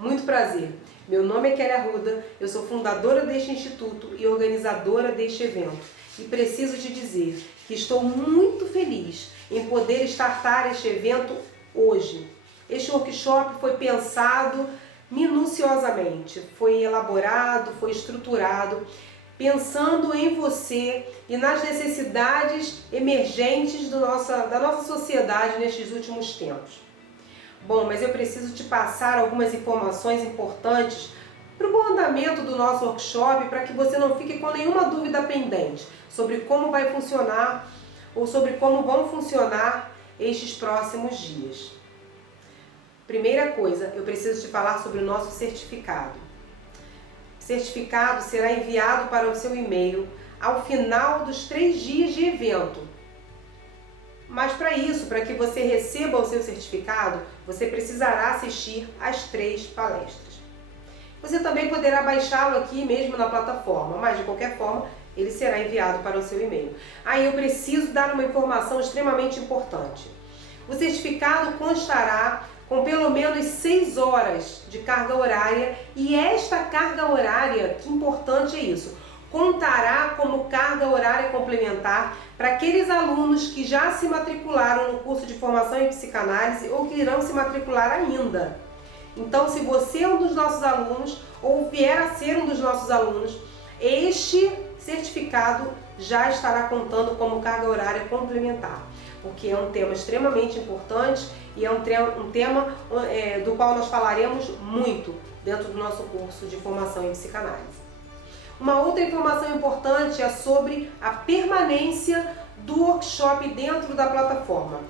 Muito prazer, meu nome é Kelly Arruda, eu sou fundadora deste instituto e organizadora deste evento. E preciso te dizer que estou muito feliz em poder startar este evento hoje. Este workshop foi pensado minuciosamente, foi elaborado, foi estruturado, pensando em você e nas necessidades emergentes da nossa sociedade nestes últimos tempos. Bom, mas eu preciso te passar algumas informações importantes para o bom andamento do nosso workshop, para que você não fique com nenhuma dúvida pendente sobre como vai funcionar ou sobre como vão funcionar estes próximos dias. Primeira coisa, eu preciso te falar sobre o nosso certificado. O certificado será enviado para o seu e-mail ao final dos 3 dias de evento. Mas para isso, para que você receba o seu certificado, você precisará assistir às 3 palestras. Você também poderá baixá-lo aqui mesmo na plataforma, mas de qualquer forma, ele será enviado para o seu e-mail. Aí eu preciso dar uma informação extremamente importante. O certificado constará com pelo menos 6 horas de carga horária, e esta carga horária, que importante é isso, contará como carga horária complementar para aqueles alunos que já se matricularam no curso de formação em psicanálise ou que irão se matricular ainda. Então, se você é um dos nossos alunos ou vier a ser um dos nossos alunos, este certificado já estará contando como carga horária complementar, porque é um tema extremamente importante e é um tema do qual nós falaremos muito dentro do nosso curso de formação em psicanálise. Uma outra informação importante é sobre a permanência do workshop dentro da plataforma.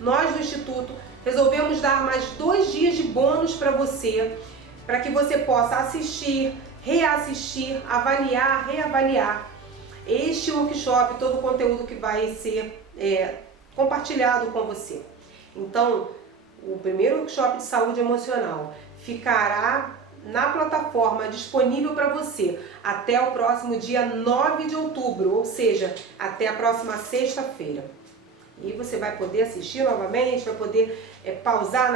Nós do Instituto resolvemos dar mais 2 dias de bônus para você, para que você possa assistir, reassistir, avaliar, reavaliar este workshop, todo o conteúdo que vai ser compartilhado com você. Então, o primeiro workshop de saúde emocional ficará na plataforma disponível para você até o próximo dia 9 de outubro, ou seja, até a próxima sexta-feira. E você vai poder assistir novamente, vai poder pausar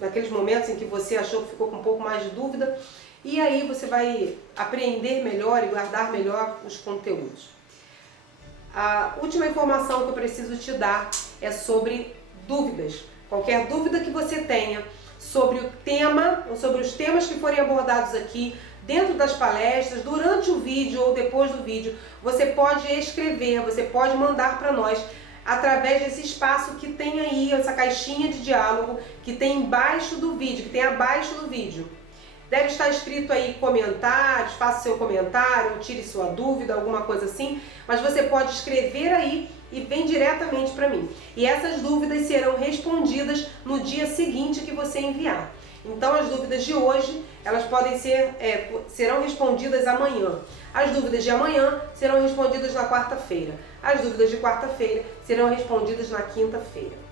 naqueles momentos em que você achou que ficou com um pouco mais de dúvida, e aí você vai apreender melhor e guardar melhor os conteúdos. A última informação que eu preciso te dar é sobre dúvidas. Qualquer dúvida que você tenha sobre o tema, ou sobre os temas que forem abordados aqui, dentro das palestras, durante o vídeo ou depois do vídeo, você pode escrever, você pode mandar para nós através desse espaço que tem aí, essa caixinha de diálogo que tem embaixo do vídeo, que tem abaixo do vídeo. Deve estar escrito aí comentários, faça seu comentário, tire sua dúvida, alguma coisa assim, mas você pode escrever aí e vem diretamente para mim. E essas dúvidas serão respondidas no dia seguinte que você enviar. Então as dúvidas de hoje, elas podem serão respondidas amanhã. As dúvidas de amanhã serão respondidas na quarta-feira. As dúvidas de quarta-feira serão respondidas na quinta-feira.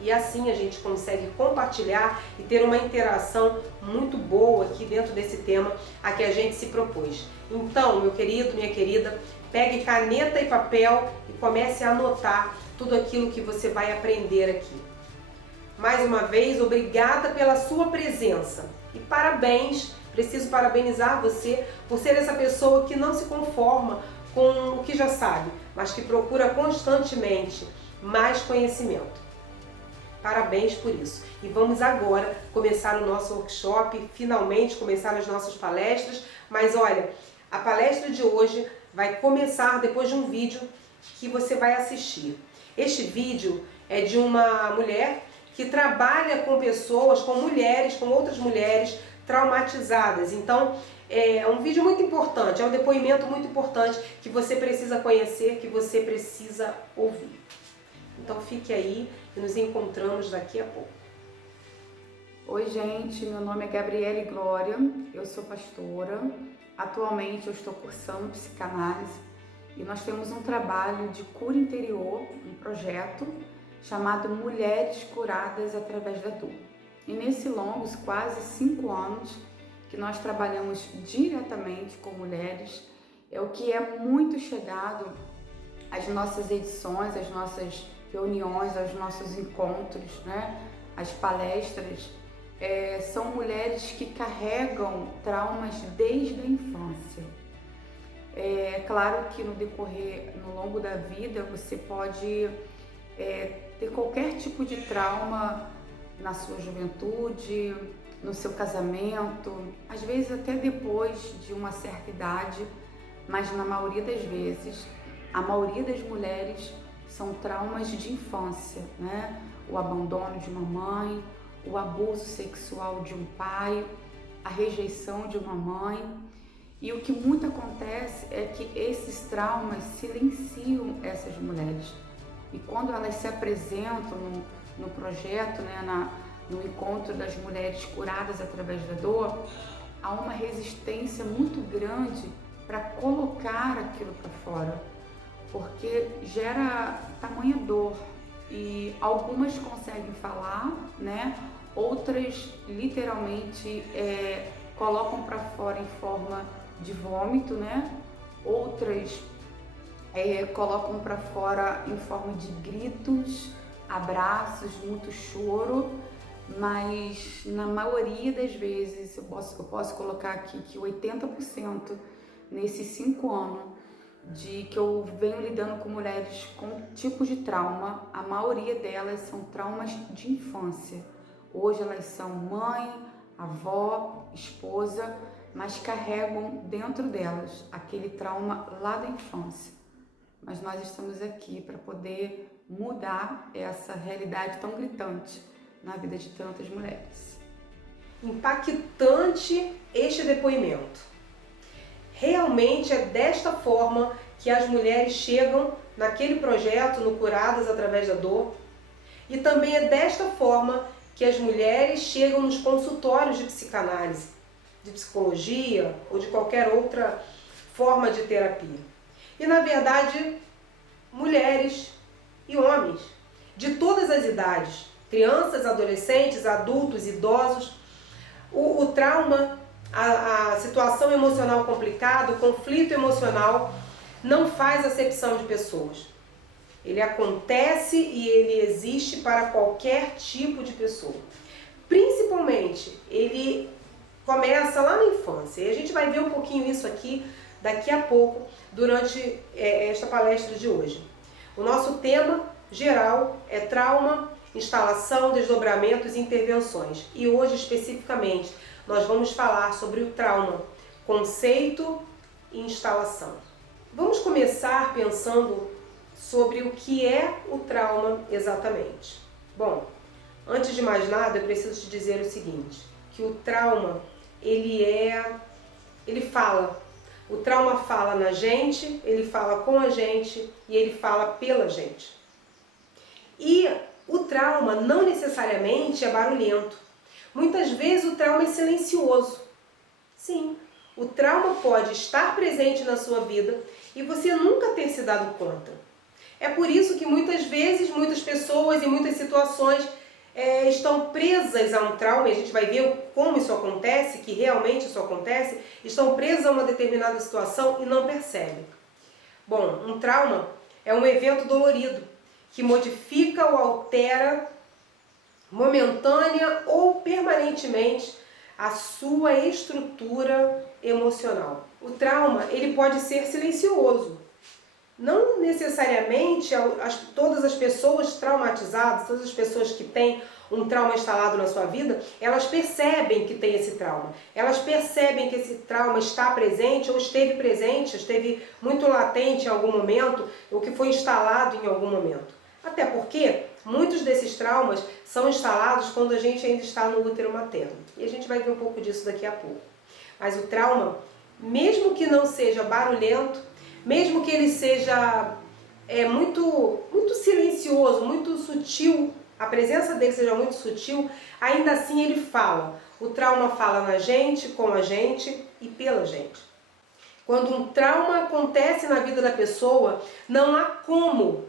E assim a gente consegue compartilhar e ter uma interação muito boa aqui dentro desse tema a que a gente se propôs. Então, meu querido, minha querida, pegue caneta e papel e comece a anotar tudo aquilo que você vai aprender aqui. Mais uma vez, obrigada pela sua presença e parabéns, preciso parabenizar você por ser essa pessoa que não se conforma com o que já sabe, mas que procura constantemente mais conhecimento. Parabéns por isso. E vamos agora começar o nosso workshop, finalmente começar as nossas palestras, mas olha, a palestra de hoje vai começar depois de um vídeo que você vai assistir. Este vídeo é de uma mulher que trabalha com pessoas, com mulheres, com outras mulheres traumatizadas. Então, é um vídeo muito importante, é um depoimento muito importante que você precisa conhecer, que você precisa ouvir. Então fique aí e nos encontramos daqui a pouco. Oi gente, meu nome é Gabriele Glória, eu sou pastora, atualmente eu estou cursando psicanálise e nós temos um trabalho de cura interior, um projeto chamado Mulheres Curadas através da Dor. E nesse longos quase 5 anos que nós trabalhamos diretamente com mulheres, é o que é muito chegado às nossas edições, às nossas reuniões, aos nossos encontros, né? As palestras, são mulheres que carregam traumas desde a infância. É claro que no longo da vida, você pode ter qualquer tipo de trauma na sua juventude, no seu casamento, às vezes até depois de uma certa idade, mas na maioria das vezes, a maioria das mulheres são traumas de infância, né? O abandono de uma mãe, o abuso sexual de um pai, a rejeição de uma mãe. E o que muito acontece é que esses traumas silenciam essas mulheres. E quando elas se apresentam no projeto, né, no encontro das mulheres curadas através da dor, há uma resistência muito grande para colocar aquilo para fora, porque gera tamanha dor. E algumas conseguem falar, né? Outras literalmente colocam para fora em forma de vômito, né? Outras colocam para fora em forma de gritos, abraços, muito choro, mas na maioria das vezes eu posso colocar aqui que 80% nesses 5 anos de que eu venho lidando com mulheres com tipos de trauma, a maioria delas são traumas de infância. Hoje elas são mãe, avó, esposa, mas carregam dentro delas aquele trauma lá da infância. Mas nós estamos aqui para poder mudar essa realidade tão gritante na vida de tantas mulheres. Impactante este depoimento. Realmente é desta forma que as mulheres chegam naquele projeto, no Curadas através da Dor, e também é desta forma que as mulheres chegam nos consultórios de psicanálise, de psicologia ou de qualquer outra forma de terapia. E na verdade, mulheres e homens de todas as idades, crianças, adolescentes, adultos, idosos, o trauma, a situação emocional complicada, o conflito emocional não faz acepção de pessoas. Ele acontece e ele existe para qualquer tipo de pessoa. Principalmente, ele começa lá na infância. E a gente vai ver um pouquinho isso aqui daqui a pouco, durante esta palestra de hoje. O nosso tema geral é trauma, instalação, desdobramentos e intervenções. E hoje, especificamente, nós vamos falar sobre o trauma, conceito e instalação. Vamos começar pensando sobre o que é o trauma exatamente. Bom, antes de mais nada, eu preciso te dizer o seguinte, que o trauma, ele fala. O trauma fala na gente, ele fala com a gente e ele fala pela gente. E o trauma não necessariamente é barulhento. Muitas vezes o trauma é silencioso. Sim, o trauma pode estar presente na sua vida e você nunca ter se dado conta. É por isso que muitas vezes, muitas pessoas em muitas situações estão presas a um trauma, e a gente vai ver como isso acontece, que realmente isso acontece, estão presas a uma determinada situação e não percebem. Bom, um trauma é um evento dolorido que modifica ou altera momentânea ou permanentemente a sua estrutura emocional. O trauma, ele pode ser silencioso. Não necessariamente todas as pessoas traumatizadas, todas as pessoas que têm um trauma instalado na sua vida, elas percebem que tem esse trauma. Elas percebem que esse trauma está presente ou esteve presente, esteve muito latente em algum momento, ou que foi instalado em algum momento. Até porque muitos desses traumas são instalados quando a gente ainda está no útero materno. E a gente vai ver um pouco disso daqui a pouco. Mas o trauma, mesmo que não seja barulhento, mesmo que ele seja muito silencioso, muito sutil, a presença dele seja muito sutil, ainda assim ele fala. O trauma fala na gente, com a gente e pela gente. Quando um trauma acontece na vida da pessoa, não há como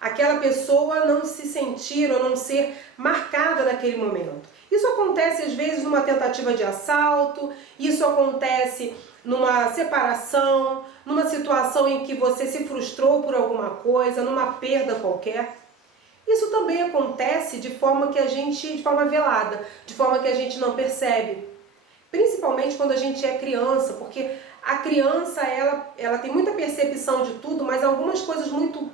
aquela pessoa não se sentir ou não ser marcada naquele momento. Isso acontece às vezes numa tentativa de assalto, isso acontece numa separação, numa situação em que você se frustrou por alguma coisa, numa perda qualquer. Isso também acontece de forma velada, de forma que a gente não percebe. Principalmente quando a gente é criança, porque a criança, ela tem muita percepção de tudo, mas algumas coisas muito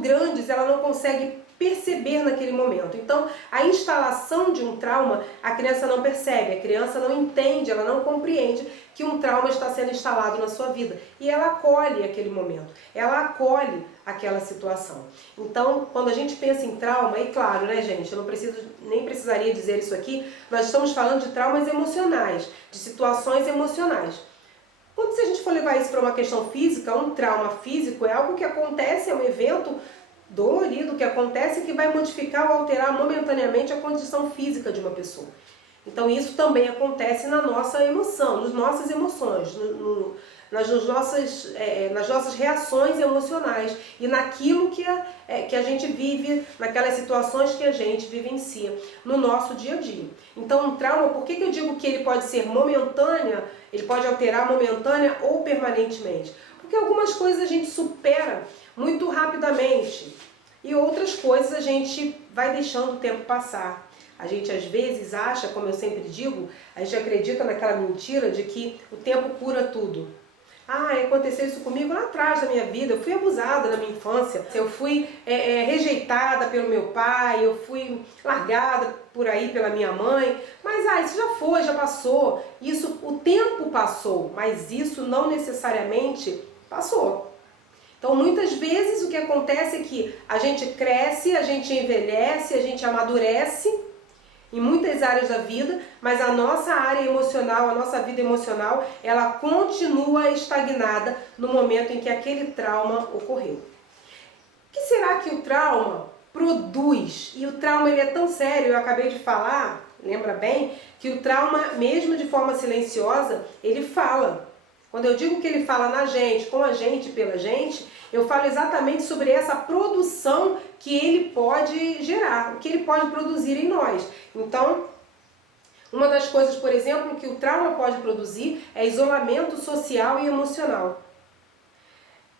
grandes ela não consegue perceber naquele momento. Então, a instalação de um trauma, a criança não percebe, a criança não entende, ela não compreende que um trauma está sendo instalado na sua vida. E ela acolhe aquele momento, ela acolhe aquela situação. Então, quando a gente pensa em trauma, e claro, né, gente, eu nem precisaria dizer isso aqui, nós estamos falando de traumas emocionais, de situações emocionais. Quando se a gente for levar isso para uma questão física, um trauma físico é algo que acontece, é um evento dolorido que acontece que vai modificar ou alterar momentaneamente a condição física de uma pessoa. Então isso também acontece na nossa emoção, nas nossas emoções, nas nossas reações emocionais e naquilo que a gente vive, naquelas situações que a gente vivencia no nosso dia a dia. Então um trauma, por que eu digo que ele pode ser momentânea, ele pode alterar momentânea ou permanentemente? Porque algumas coisas a gente supera muito rapidamente e outras coisas a gente vai deixando o tempo passar. A gente às vezes acha, como eu sempre digo, a gente acredita naquela mentira de que o tempo cura tudo. Ah, aconteceu isso comigo lá atrás da minha vida, eu fui abusada na minha infância, eu fui rejeitada pelo meu pai, eu fui largada por aí pela minha mãe, mas isso já foi, já passou, o tempo passou, mas isso não necessariamente passou. Então muitas vezes o que acontece é que a gente cresce, a gente envelhece, a gente amadurece em muitas áreas da vida, mas a nossa área emocional, a nossa vida emocional, ela continua estagnada no momento em que aquele trauma ocorreu. O que será que o trauma produz? E o trauma ele é tão sério, eu acabei de falar, lembra bem, que o trauma, mesmo de forma silenciosa, ele fala. Quando eu digo que ele fala na gente, com a gente, pela gente, eu falo exatamente sobre essa produção que ele pode gerar, o que ele pode produzir em nós. Então, uma das coisas, por exemplo, que o trauma pode produzir é isolamento social e emocional.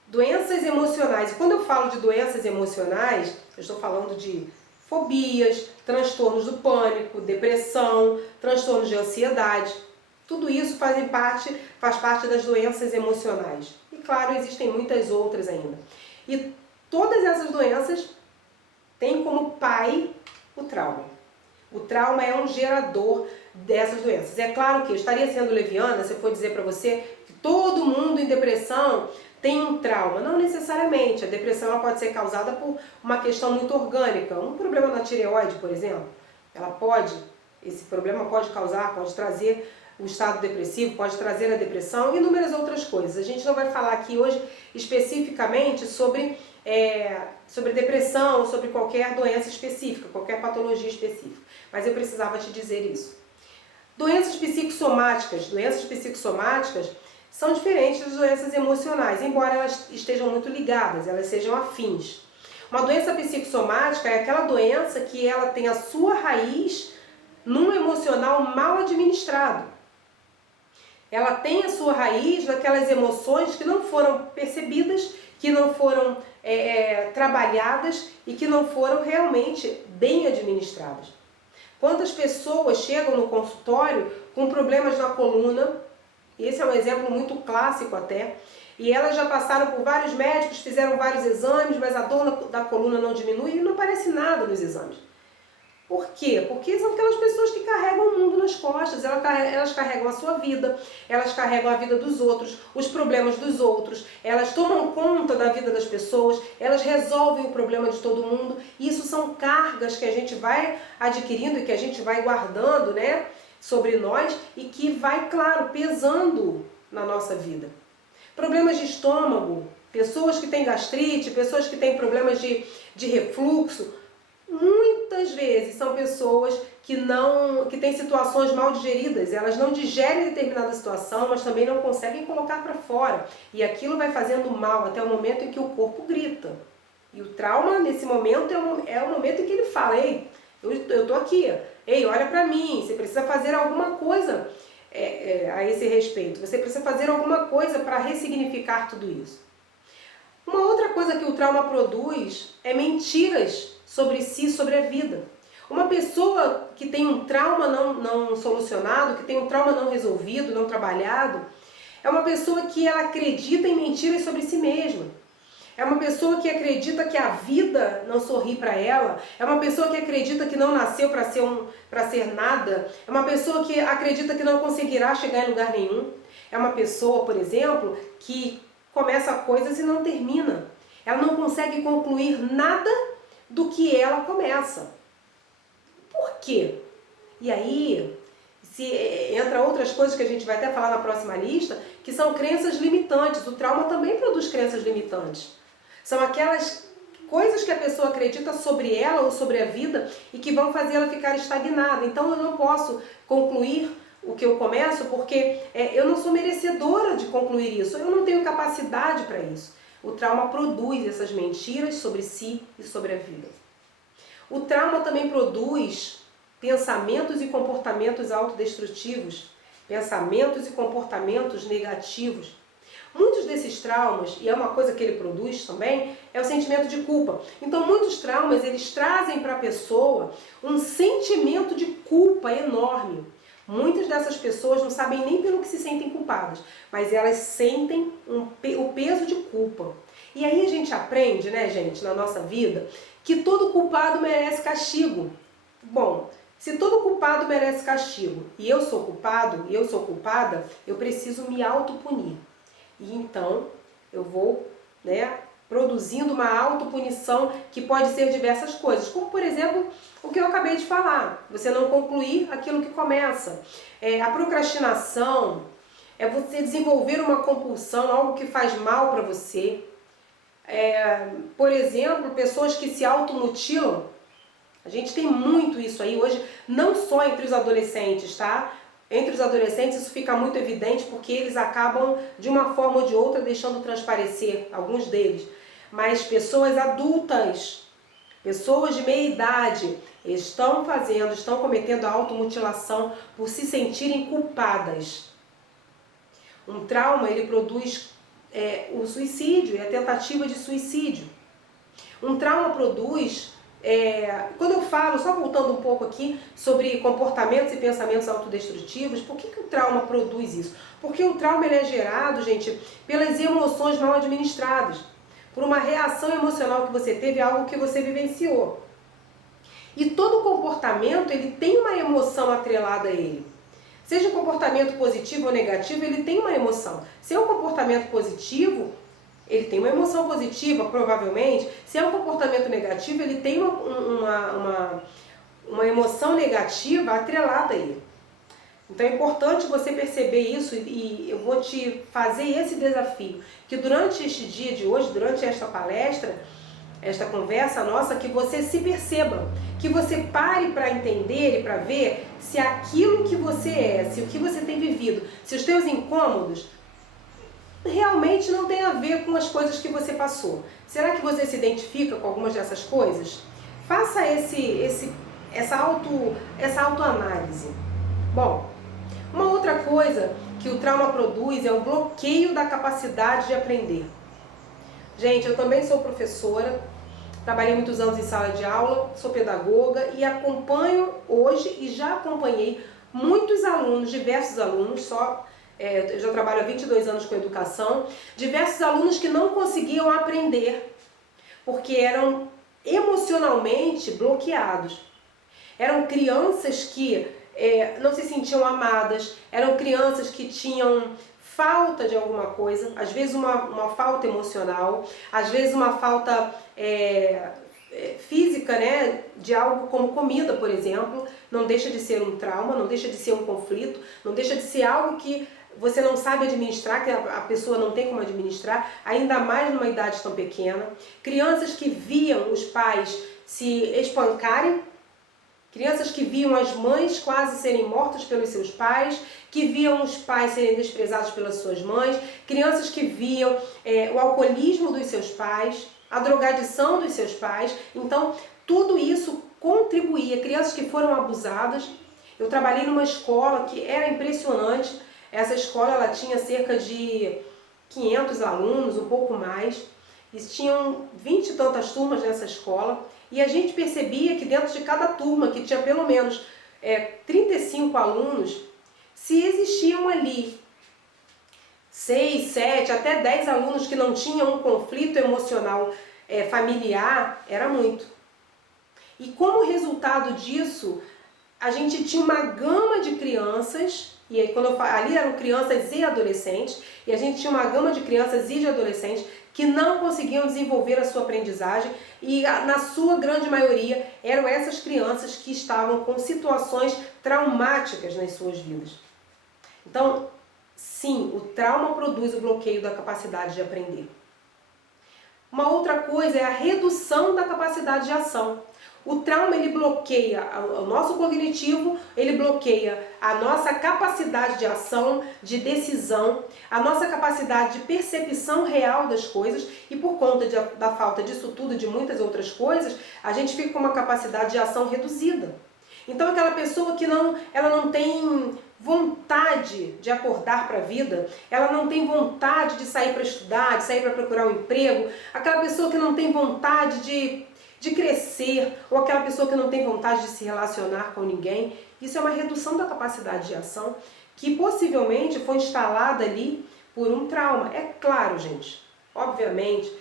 Doenças emocionais. E quando eu falo de doenças emocionais, eu estou falando de fobias, transtornos do pânico, depressão, transtornos de ansiedade. Tudo isso faz parte das doenças emocionais. E claro, existem muitas outras ainda. E todas essas doenças têm como pai o trauma. O trauma é um gerador dessas doenças. É claro que eu estaria sendo leviana se eu for dizer para você que todo mundo em depressão tem um trauma. Não necessariamente. A depressão ela pode ser causada por uma questão muito orgânica. Um problema na tireoide, por exemplo. Esse problema pode trazer o estado depressivo, pode trazer a depressão e inúmeras outras coisas. A gente não vai falar aqui hoje especificamente sobre depressão, sobre qualquer doença específica, qualquer patologia específica. Mas eu precisava te dizer isso. Doenças psicossomáticas são diferentes das doenças emocionais, embora elas estejam muito ligadas, elas sejam afins. Uma doença psicossomática é aquela doença que ela tem a sua raiz num emocional mal administrado. Ela tem a sua raiz naquelas emoções que não foram percebidas, que não foram trabalhadas e que não foram realmente bem administradas. Quantas pessoas chegam no consultório com problemas na coluna, esse é um exemplo muito clássico até, e elas já passaram por vários médicos, fizeram vários exames, mas a dor da coluna não diminui e não aparece nada nos exames. Por quê? Porque são aquelas pessoas que carregam o mundo nas costas, elas carregam a sua vida, elas carregam a vida dos outros, os problemas dos outros, elas tomam conta da vida das pessoas, elas resolvem o problema de todo mundo. Isso são cargas que a gente vai adquirindo e que a gente vai guardando, né, sobre nós e que vai, claro, pesando na nossa vida. Problemas de estômago, pessoas que têm gastrite, pessoas que têm problemas de refluxo, muitas vezes são pessoas que têm situações mal digeridas, elas não digerem determinada situação, mas também não conseguem colocar para fora. E aquilo vai fazendo mal até o momento em que o corpo grita. E o trauma, nesse momento, é o momento em que ele fala: ei, eu tô aqui, ei, olha para mim, você precisa fazer alguma coisa a esse respeito, você precisa fazer alguma coisa para ressignificar tudo isso. Uma outra coisa que o trauma produz é mentiras sobre si, sobre a vida. Uma pessoa que tem um trauma não solucionado, que tem um trauma não resolvido, não trabalhado, é uma pessoa que ela acredita em mentiras sobre si mesma. É uma pessoa que acredita que a vida não sorri para ela. É uma pessoa que acredita que não nasceu para ser nada. É uma pessoa que acredita que não conseguirá chegar em lugar nenhum. É uma pessoa, por exemplo, que começa coisas e não termina. Ela não consegue concluir nada do que ela começa. Por quê? E aí, se entra outras coisas que a gente vai até falar na próxima lista, que são crenças limitantes. O trauma também produz crenças limitantes. São aquelas coisas que a pessoa acredita sobre ela ou sobre a vida e que vão fazer ela ficar estagnada. Então eu não posso concluir o que eu começo porque eu não sou merecedora de concluir isso. Eu não tenho capacidade para isso. O trauma produz essas mentiras sobre si e sobre a vida. O trauma também produz pensamentos e comportamentos autodestrutivos, pensamentos e comportamentos negativos. Muitos desses traumas, e é uma coisa que ele produz também, é o sentimento de culpa. Então muitos traumas, eles trazem para a pessoa um sentimento de culpa enorme. Muitas dessas pessoas não sabem nem pelo que se sentem culpadas, mas elas sentem o peso de culpa. E aí a gente aprende, né, gente, na nossa vida, que todo culpado merece castigo. Bom, se todo culpado merece castigo e eu sou culpado, e eu sou culpada, eu preciso me autopunir. E então eu vou, produzindo uma autopunição que pode ser diversas coisas, como por exemplo o que eu acabei de falar, você não concluir aquilo que começa. A procrastinação é você desenvolver uma compulsão, algo que faz mal para você. Por exemplo, pessoas que se automutilam, a gente tem muito isso aí hoje, não só entre os adolescentes, tá? Entre os adolescentes isso fica muito evidente porque eles acabam, de uma forma ou de outra, deixando transparecer, alguns deles. Mas pessoas adultas, pessoas de meia idade, estão cometendo a automutilação por se sentirem culpadas. Um trauma, ele produz o suicídio e a tentativa de suicídio. Um trauma produz... quando eu falo, só voltando um pouco aqui, sobre comportamentos e pensamentos autodestrutivos, por que o trauma produz isso? Porque o trauma ele é gerado, gente, pelas emoções mal administradas, por uma reação emocional que você teve a algo que você vivenciou. E todo comportamento, ele tem uma emoção atrelada a ele. Seja um comportamento positivo ou negativo, ele tem uma emoção. Se é um comportamento positivo, ele tem uma emoção positiva, provavelmente. Se é um comportamento negativo, ele tem uma emoção negativa atrelada a ele. Então é importante você perceber isso e eu vou te fazer esse desafio. Que durante este dia de hoje, durante esta palestra, esta conversa nossa, que você se perceba. Que você pare para entender e para ver se aquilo que você é, se o que você tem vivido, se os teus incômodos realmente não tem a ver com as coisas que você passou. Será que você se identifica com algumas dessas coisas? Faça essa autoanálise. Bom, uma outra coisa que o trauma produz é o bloqueio da capacidade de aprender. Gente, eu também sou professora, trabalhei muitos anos em sala de aula, sou pedagoga e acompanho hoje e já acompanhei muitos alunos, diversos alunos, eu já trabalho há 22 anos com educação, diversos alunos que não conseguiam aprender, porque eram emocionalmente bloqueados. Eram crianças que não se sentiam amadas, eram crianças que tinham falta de alguma coisa, às vezes uma falta emocional, às vezes uma falta física, de algo como comida, por exemplo. Não deixa de ser um trauma, não deixa de ser um conflito, não deixa de ser algo que você não sabe administrar, que a pessoa não tem como administrar, ainda mais numa idade tão pequena. Crianças que viam os pais se espancarem, crianças que viam as mães quase serem mortas pelos seus pais, que viam os pais serem desprezados pelas suas mães, crianças que viam o alcoolismo dos seus pais, a drogadição dos seus pais. Então, tudo isso contribuía. Crianças que foram abusadas. Eu trabalhei numa escola que era impressionante. Essa escola ela tinha cerca de 500 alunos, um pouco mais. E tinham 20 e tantas turmas nessa escola. E a gente percebia que dentro de cada turma, que tinha pelo menos 35 alunos, se existiam ali 6, 7, até 10 alunos que não tinham um conflito emocional familiar, era muito. E como resultado disso, a gente tinha uma gama de crianças, e aí quando eu falo, ali eram crianças e adolescentes, e a gente tinha uma gama de crianças e de adolescentes que não conseguiam desenvolver a sua aprendizagem, e na sua grande maioria eram essas crianças que estavam com situações traumáticas nas suas vidas. Então, sim, o trauma produz o bloqueio da capacidade de aprender. Uma outra coisa é a redução da capacidade de ação. O trauma, ele bloqueia o nosso cognitivo, ele bloqueia a nossa capacidade de ação, de decisão, a nossa capacidade de percepção real das coisas, e por conta da falta disso tudo, de muitas outras coisas, a gente fica com uma capacidade de ação reduzida. Então aquela pessoa que ela não tem vontade de acordar para a vida, ela não tem vontade de sair para estudar, de sair para procurar um emprego, aquela pessoa que não tem vontade de crescer, ou aquela pessoa que não tem vontade de se relacionar com ninguém, isso é uma redução da capacidade de ação que possivelmente foi instalada ali por um trauma. É claro, gente, obviamente,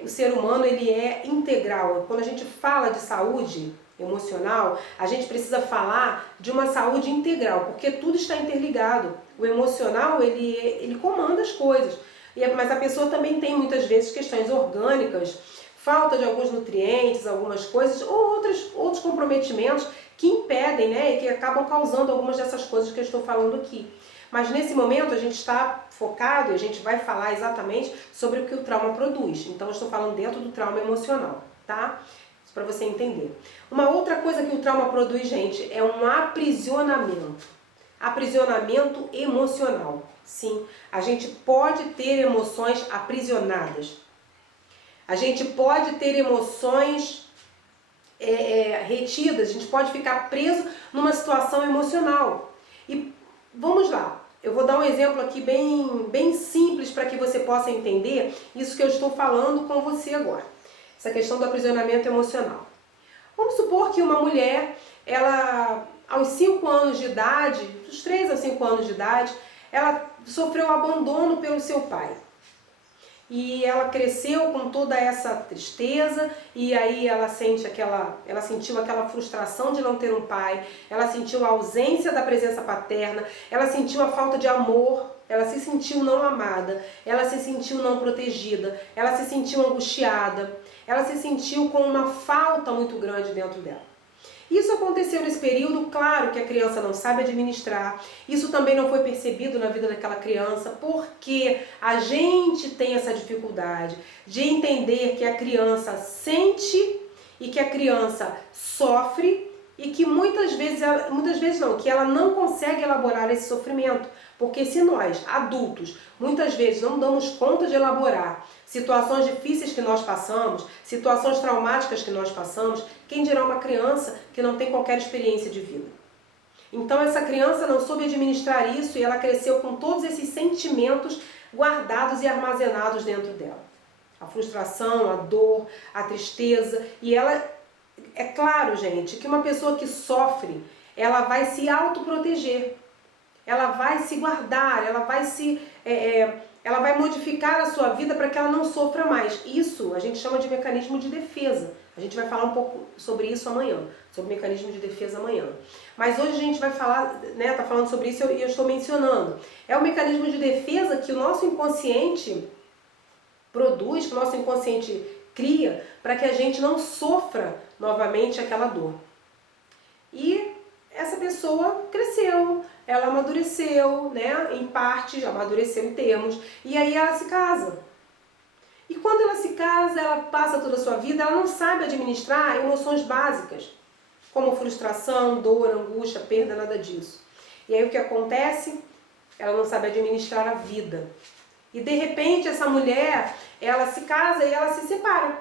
o ser humano ele é integral. Quando a gente fala de saúde emocional, a gente precisa falar de uma saúde integral, porque tudo está interligado. O emocional, ele comanda as coisas, mas a pessoa também tem muitas vezes questões orgânicas, falta de alguns nutrientes, algumas coisas, ou outros comprometimentos que impedem, né, e que acabam causando algumas dessas coisas que eu estou falando aqui. Mas nesse momento a gente está focado e a gente vai falar exatamente sobre o que o trauma produz. Então eu estou falando dentro do trauma emocional, tá? Para você entender. Uma outra coisa que o trauma produz, gente, é um aprisionamento. Aprisionamento emocional. Sim, a gente pode ter emoções aprisionadas. A gente pode ter emoções retidas, a gente pode ficar preso numa situação emocional. E vamos lá, eu vou dar um exemplo aqui bem simples para que você possa entender isso que eu estou falando com você agora. Essa questão do aprisionamento emocional. Vamos supor que uma mulher, ela aos 5 anos de idade, dos 3 aos 5 anos de idade, ela sofreu abandono pelo seu pai. E ela cresceu com toda essa tristeza, e aí ela sentiu aquela frustração de não ter um pai, ela sentiu a ausência da presença paterna, ela sentiu a falta de amor, ela se sentiu não amada, ela se sentiu não protegida, ela se sentiu angustiada, ela se sentiu com uma falta muito grande dentro dela. Isso aconteceu nesse período, claro que a criança não sabe administrar, isso também não foi percebido na vida daquela criança, porque a gente tem essa dificuldade de entender que a criança sente e que a criança sofre e que muitas vezes não, que ela não consegue elaborar esse sofrimento, porque se nós, adultos, muitas vezes não damos conta de elaborar situações difíceis que nós passamos, situações traumáticas que nós passamos, quem dirá uma criança que não tem qualquer experiência de vida? Então essa criança não soube administrar isso e ela cresceu com todos esses sentimentos guardados e armazenados dentro dela. A frustração, a dor, a tristeza, e ela... É claro, gente, que uma pessoa que sofre, ela vai se autoproteger, ela vai se guardar, ela vai modificar a sua vida para que ela não sofra mais. Isso a gente chama de mecanismo de defesa. A gente vai falar um pouco sobre isso amanhã, sobre mecanismo de defesa amanhã. Mas hoje a gente vai falar, né, tá falando sobre isso e eu estou mencionando. É o mecanismo de defesa que o nosso inconsciente produz, que o nosso inconsciente cria, para que a gente não sofra novamente aquela dor. E essa pessoa cresceu, ela amadureceu, né? Em parte, amadureceu em termos, e aí ela se casa. E quando ela se casa, ela passa toda a sua vida, ela não sabe administrar emoções básicas, como frustração, dor, angústia, perda, nada disso. E aí o que acontece? Ela não sabe administrar a vida. E de repente essa mulher, ela se casa e ela se separa.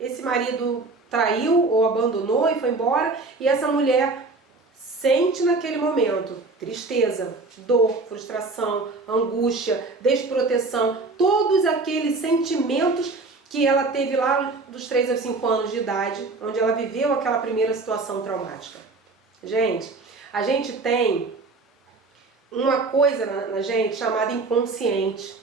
Esse marido traiu ou abandonou e foi embora, e essa mulher sente naquele momento tristeza, dor, frustração, angústia, desproteção, todos aqueles sentimentos que ela teve lá dos 3 aos 5 anos de idade, onde ela viveu aquela primeira situação traumática. Gente, a gente tem uma coisa na gente chamada inconsciente.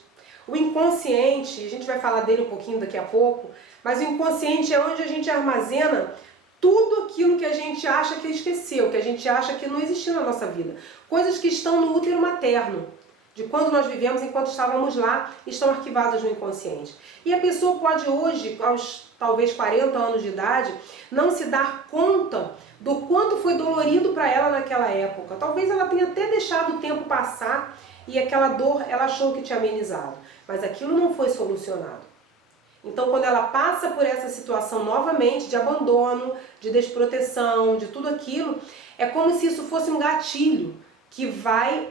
O inconsciente, a gente vai falar dele um pouquinho daqui a pouco, mas o inconsciente é onde a gente armazena tudo aquilo que a gente acha que esqueceu, que a gente acha que não existiu na nossa vida. Coisas que estão no útero materno, de quando nós vivemos enquanto estávamos lá, estão arquivadas no inconsciente. E a pessoa pode hoje, aos talvez 40 anos de idade, não se dar conta do quanto foi dolorido para ela naquela época. Talvez ela tenha até deixado o tempo passar e aquela dor ela achou que tinha amenizado, mas aquilo não foi solucionado. Então, quando ela passa por essa situação novamente de abandono, de desproteção, de tudo aquilo, é como se isso fosse um gatilho que vai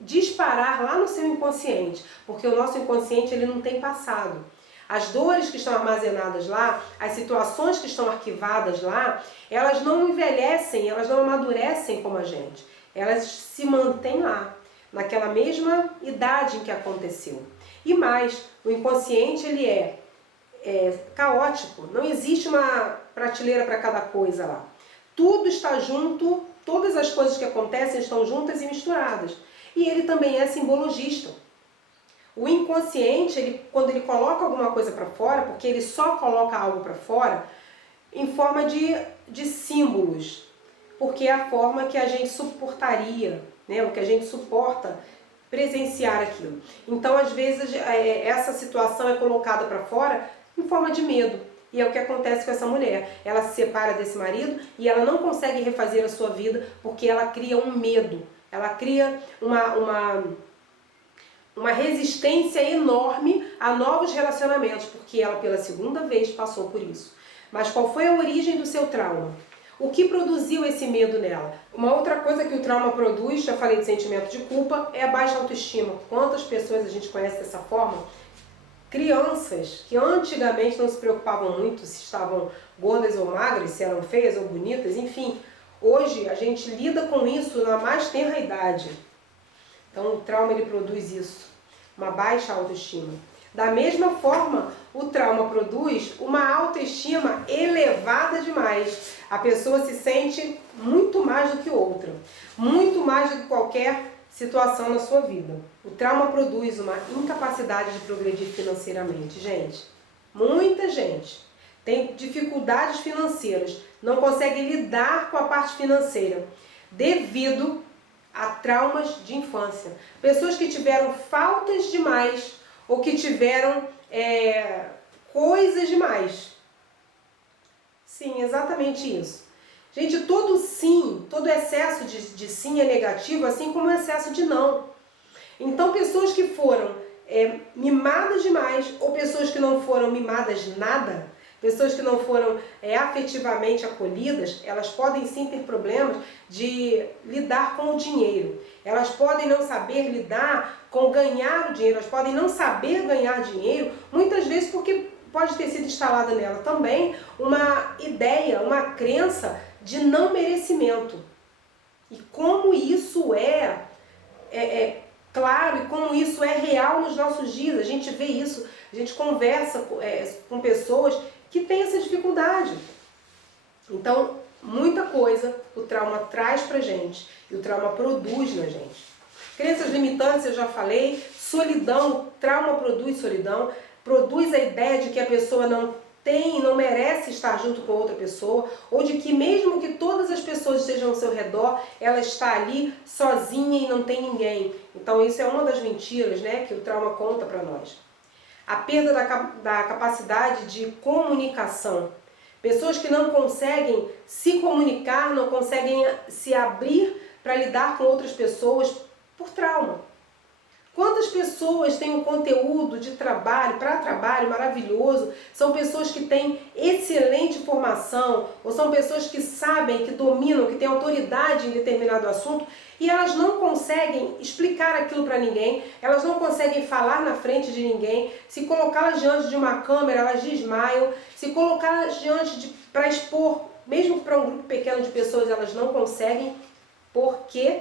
disparar lá no seu inconsciente, porque o nosso inconsciente ele não tem passado. As dores que estão armazenadas lá, as situações que estão arquivadas lá, elas não envelhecem, elas não amadurecem como a gente. Elas se mantêm lá, naquela mesma idade em que aconteceu. E mais, o inconsciente ele é caótico, não existe uma prateleira para cada coisa lá. Tudo está junto, todas as coisas que acontecem estão juntas e misturadas. E ele também é simbologista. O inconsciente, quando ele coloca alguma coisa para fora, porque ele só coloca algo para fora, em forma de símbolos, porque é a forma que a gente suportaria, né, o que a gente suporta presenciar aquilo. Então, às vezes, essa situação é colocada para fora em forma de medo. E é o que acontece com essa mulher. Ela se separa desse marido e ela não consegue refazer a sua vida porque ela cria um medo. Ela cria uma resistência enorme a novos relacionamentos, porque ela pela segunda vez passou por isso. Mas qual foi a origem do seu trauma? O que produziu esse medo nela? Uma outra coisa que o trauma produz, já falei de sentimento de culpa, é a baixa autoestima. Quantas pessoas a gente conhece dessa forma? Crianças que antigamente não se preocupavam muito se estavam gordas ou magras, se eram feias ou bonitas, enfim. Hoje a gente lida com isso na mais tenra idade. Então o trauma ele produz isso, uma baixa autoestima. Da mesma forma, o trauma produz uma autoestima elevada demais. A pessoa se sente muito mais do que outra, muito mais do que qualquer situação na sua vida. O trauma produz uma incapacidade de progredir financeiramente. Gente, muita gente tem dificuldades financeiras, não consegue lidar com a parte financeira devido a traumas de infância. Pessoas que tiveram faltas demais ou que tiveram coisas demais. Sim, exatamente isso. Gente, todo sim, todo excesso de sim é negativo, assim como o excesso de não. Então, pessoas que foram mimadas demais ou pessoas que não foram mimadas nada, pessoas que não foram afetivamente acolhidas, elas podem sim ter problemas de lidar com o dinheiro. Elas podem não saber lidar com ganhar o dinheiro, elas podem não saber ganhar dinheiro, muitas vezes porque pode ter sido instalada nela também uma ideia, uma crença de não merecimento. E como isso é claro e como isso é real nos nossos dias, a gente vê isso, a gente conversa com pessoas que têm essa dificuldade. Então, muita coisa o trauma traz pra gente e o trauma produz na gente. Crenças limitantes, eu já falei, solidão, trauma produz a ideia de que a pessoa não merece estar junto com outra pessoa, ou de que mesmo que todas as pessoas estejam ao seu redor, ela está ali sozinha e não tem ninguém. Então isso é uma das mentiras, né, que o trauma conta para nós. A perda da capacidade de comunicação. Pessoas que não conseguem se comunicar, não conseguem se abrir para lidar com outras pessoas por trauma. Quantas pessoas têm um conteúdo de trabalho, para trabalho maravilhoso, são pessoas que têm excelente formação, ou são pessoas que sabem, que dominam, que têm autoridade em determinado assunto, e elas não conseguem explicar aquilo para ninguém, elas não conseguem falar na frente de ninguém, se colocá-las diante de uma câmera, elas desmaiam, se colocá-las para expor, mesmo para um grupo pequeno de pessoas, elas não conseguem. Por quê?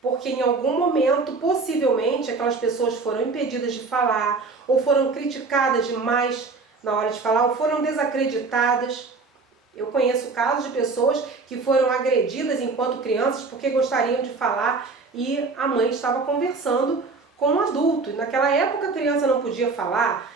Porque em algum momento, possivelmente, aquelas pessoas foram impedidas de falar ou foram criticadas demais na hora de falar ou foram desacreditadas. Eu conheço casos de pessoas que foram agredidas enquanto crianças porque gostariam de falar e a mãe estava conversando com um adulto. Naquela época a criança não podia falar,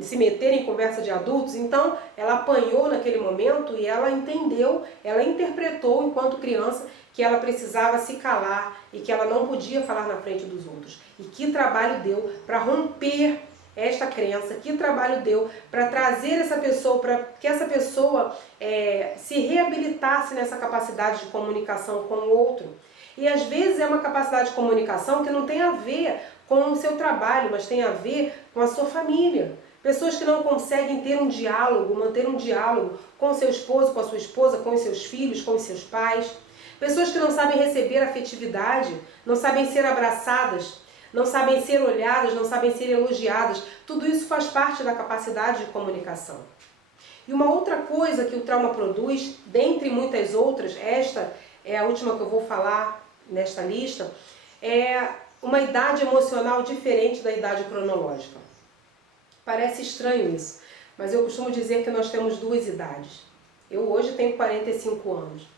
se meter em conversa de adultos, então ela apanhou naquele momento e ela entendeu, ela interpretou enquanto criança que ela precisava se calar e que ela não podia falar na frente dos outros. E que trabalho deu para romper esta crença, que trabalho deu para trazer essa pessoa, para que essa pessoa se reabilitasse nessa capacidade de comunicação com o outro. E às vezes é uma capacidade de comunicação que não tem a ver com o seu trabalho, mas tem a ver com a sua família. Pessoas que não conseguem ter um diálogo, manter um diálogo com o seu esposo, com a sua esposa, com os seus filhos, com os seus pais. Pessoas que não sabem receber afetividade, não sabem ser abraçadas, não sabem ser olhadas, não sabem ser elogiadas. Tudo isso faz parte da capacidade de comunicação. E uma outra coisa que o trauma produz, dentre muitas outras, esta é a última que eu vou falar nesta lista, é uma idade emocional diferente da idade cronológica. Parece estranho isso, mas eu costumo dizer que nós temos duas idades. Eu hoje tenho 45 anos.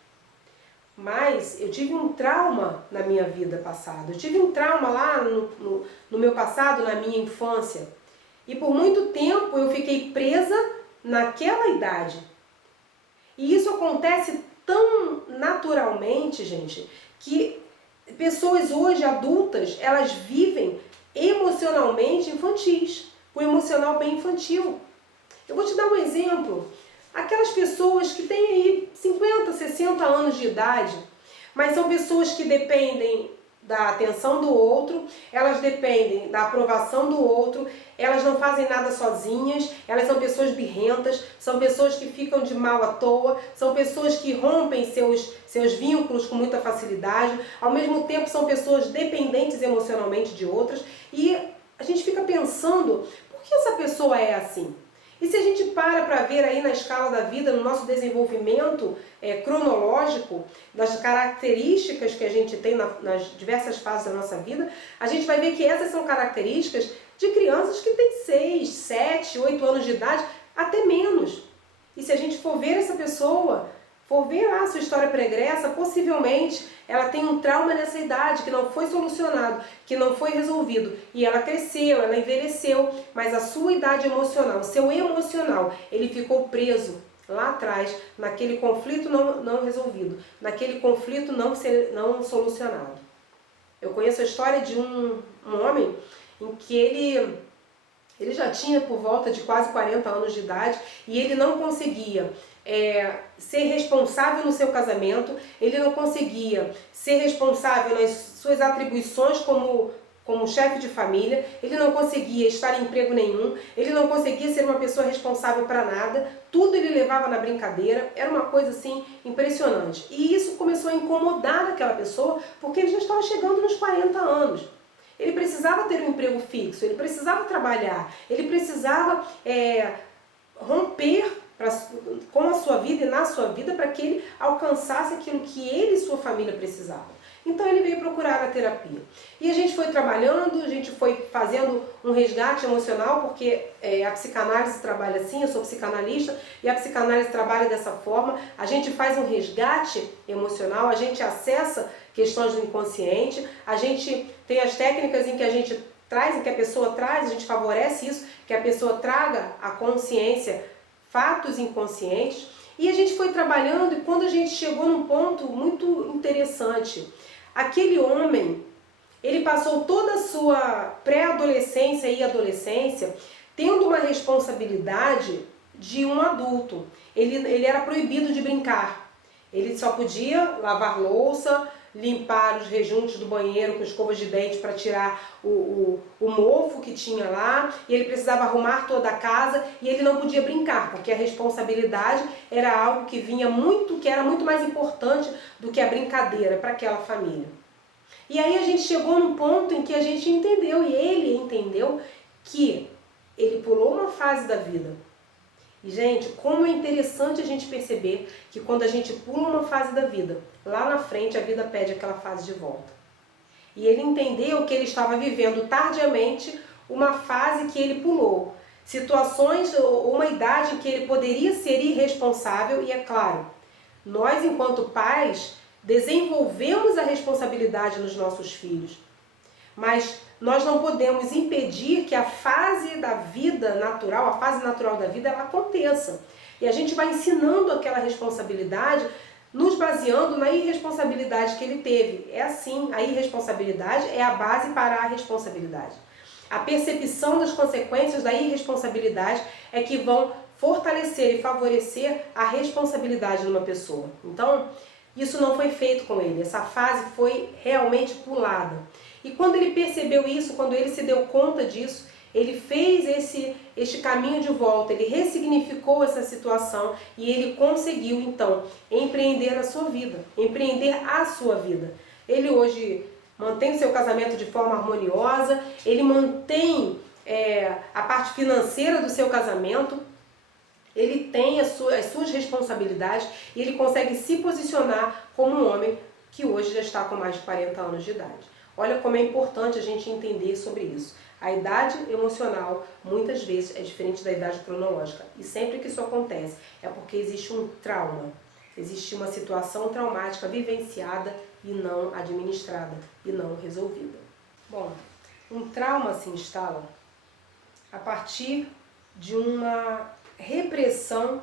Mas eu tive um trauma na minha vida passada. Eu tive um trauma lá no meu passado, na minha infância. E por muito tempo eu fiquei presa naquela idade. E isso acontece tão naturalmente, gente, que pessoas hoje adultas, elas vivem emocionalmente infantis, com emocional bem infantil. Eu vou te dar um exemplo. Aquelas pessoas que têm aí 50, 60 anos de idade, mas são pessoas que dependem da atenção do outro, elas dependem da aprovação do outro, elas não fazem nada sozinhas, elas são pessoas birrentas, são pessoas que ficam de mal à toa, são pessoas que rompem seus vínculos com muita facilidade, ao mesmo tempo são pessoas dependentes emocionalmente de outras, e a gente fica pensando, por que essa pessoa é assim? E se a gente para ver aí na escala da vida, no nosso desenvolvimento cronológico, das características que a gente tem nas diversas fases da nossa vida, a gente vai ver que essas são características de crianças que têm 6, 7, 8 anos de idade, até menos. E se a gente for ver essa pessoa, for ver lá a sua história pregressa, possivelmente ela tem um trauma nessa idade que não foi solucionado, que não foi resolvido. E ela cresceu, ela envelheceu, mas a sua idade emocional, o seu emocional, ele ficou preso lá atrás, naquele conflito não resolvido, naquele conflito não solucionado. Eu conheço a história de um homem em que ele já tinha por volta de quase 40 anos de idade e ele não conseguia ser responsável no seu casamento, ele não conseguia ser responsável nas suas atribuições como chefe de família, ele não conseguia estar em emprego nenhum, ele não conseguia ser uma pessoa responsável para nada, tudo ele levava na brincadeira, era uma coisa assim impressionante. E isso começou a incomodar aquela pessoa porque ele já estava chegando nos 40 anos. Ele precisava ter um emprego fixo, ele precisava trabalhar, ele precisava romper com a sua vida e na sua vida para que ele alcançasse aquilo que ele e sua família precisavam. Então ele veio procurar a terapia. E a gente foi trabalhando, a gente foi fazendo um resgate emocional, porque a psicanálise trabalha assim, eu sou psicanalista, e a psicanálise trabalha dessa forma. A gente faz um resgate emocional, a gente acessa questões do inconsciente, a gente tem as técnicas em que a gente traz, em que a pessoa traz, a gente favorece isso, que a pessoa traga à consciência fatos inconscientes, e a gente foi trabalhando, e quando a gente chegou num ponto muito interessante, aquele homem, ele passou toda a sua pré-adolescência e adolescência tendo uma responsabilidade de um adulto. Ele era proibido de brincar, ele só podia lavar louça, limpar os rejuntos do banheiro com escovas de dente para tirar o mofo que tinha lá, e ele precisava arrumar toda a casa, e ele não podia brincar, porque a responsabilidade era algo que era muito mais importante do que a brincadeira para aquela família. E aí a gente chegou num ponto em que a gente entendeu, e ele entendeu, que ele pulou uma fase da vida. E, gente, como é interessante a gente perceber que quando a gente pula uma fase da vida, lá na frente a vida pede aquela fase de volta. E ele entendeu que ele estava vivendo tardiamente uma fase que ele pulou. situações ou uma idade em que ele poderia ser irresponsável e, é claro, nós, enquanto pais, desenvolvemos a responsabilidade nos nossos filhos, mas nós não podemos impedir que a fase da vida natural, a fase natural da vida, ela aconteça. E a gente vai ensinando aquela responsabilidade, nos baseando na irresponsabilidade que ele teve. É assim, a irresponsabilidade é a base para a responsabilidade. A percepção das consequências da irresponsabilidade é que vão fortalecer e favorecer a responsabilidade numa pessoa. Então, isso não foi feito com ele, essa fase foi realmente pulada. E quando ele percebeu isso, quando ele se deu conta disso, ele fez este caminho de volta, ele ressignificou essa situação e ele conseguiu, então, empreender a sua vida, empreender a sua vida. Ele hoje mantém o seu casamento de forma harmoniosa, ele mantém a parte financeira do seu casamento, ele tem as suas responsabilidades e ele consegue se posicionar como um homem que hoje já está com mais de 40 anos de idade. Olha como é importante a gente entender sobre isso. A idade emocional, muitas vezes, é diferente da idade cronológica. E sempre que isso acontece, é porque existe um trauma. Existe uma situação traumática vivenciada e não administrada, e não resolvida. Bom, um trauma se instala a partir de uma repressão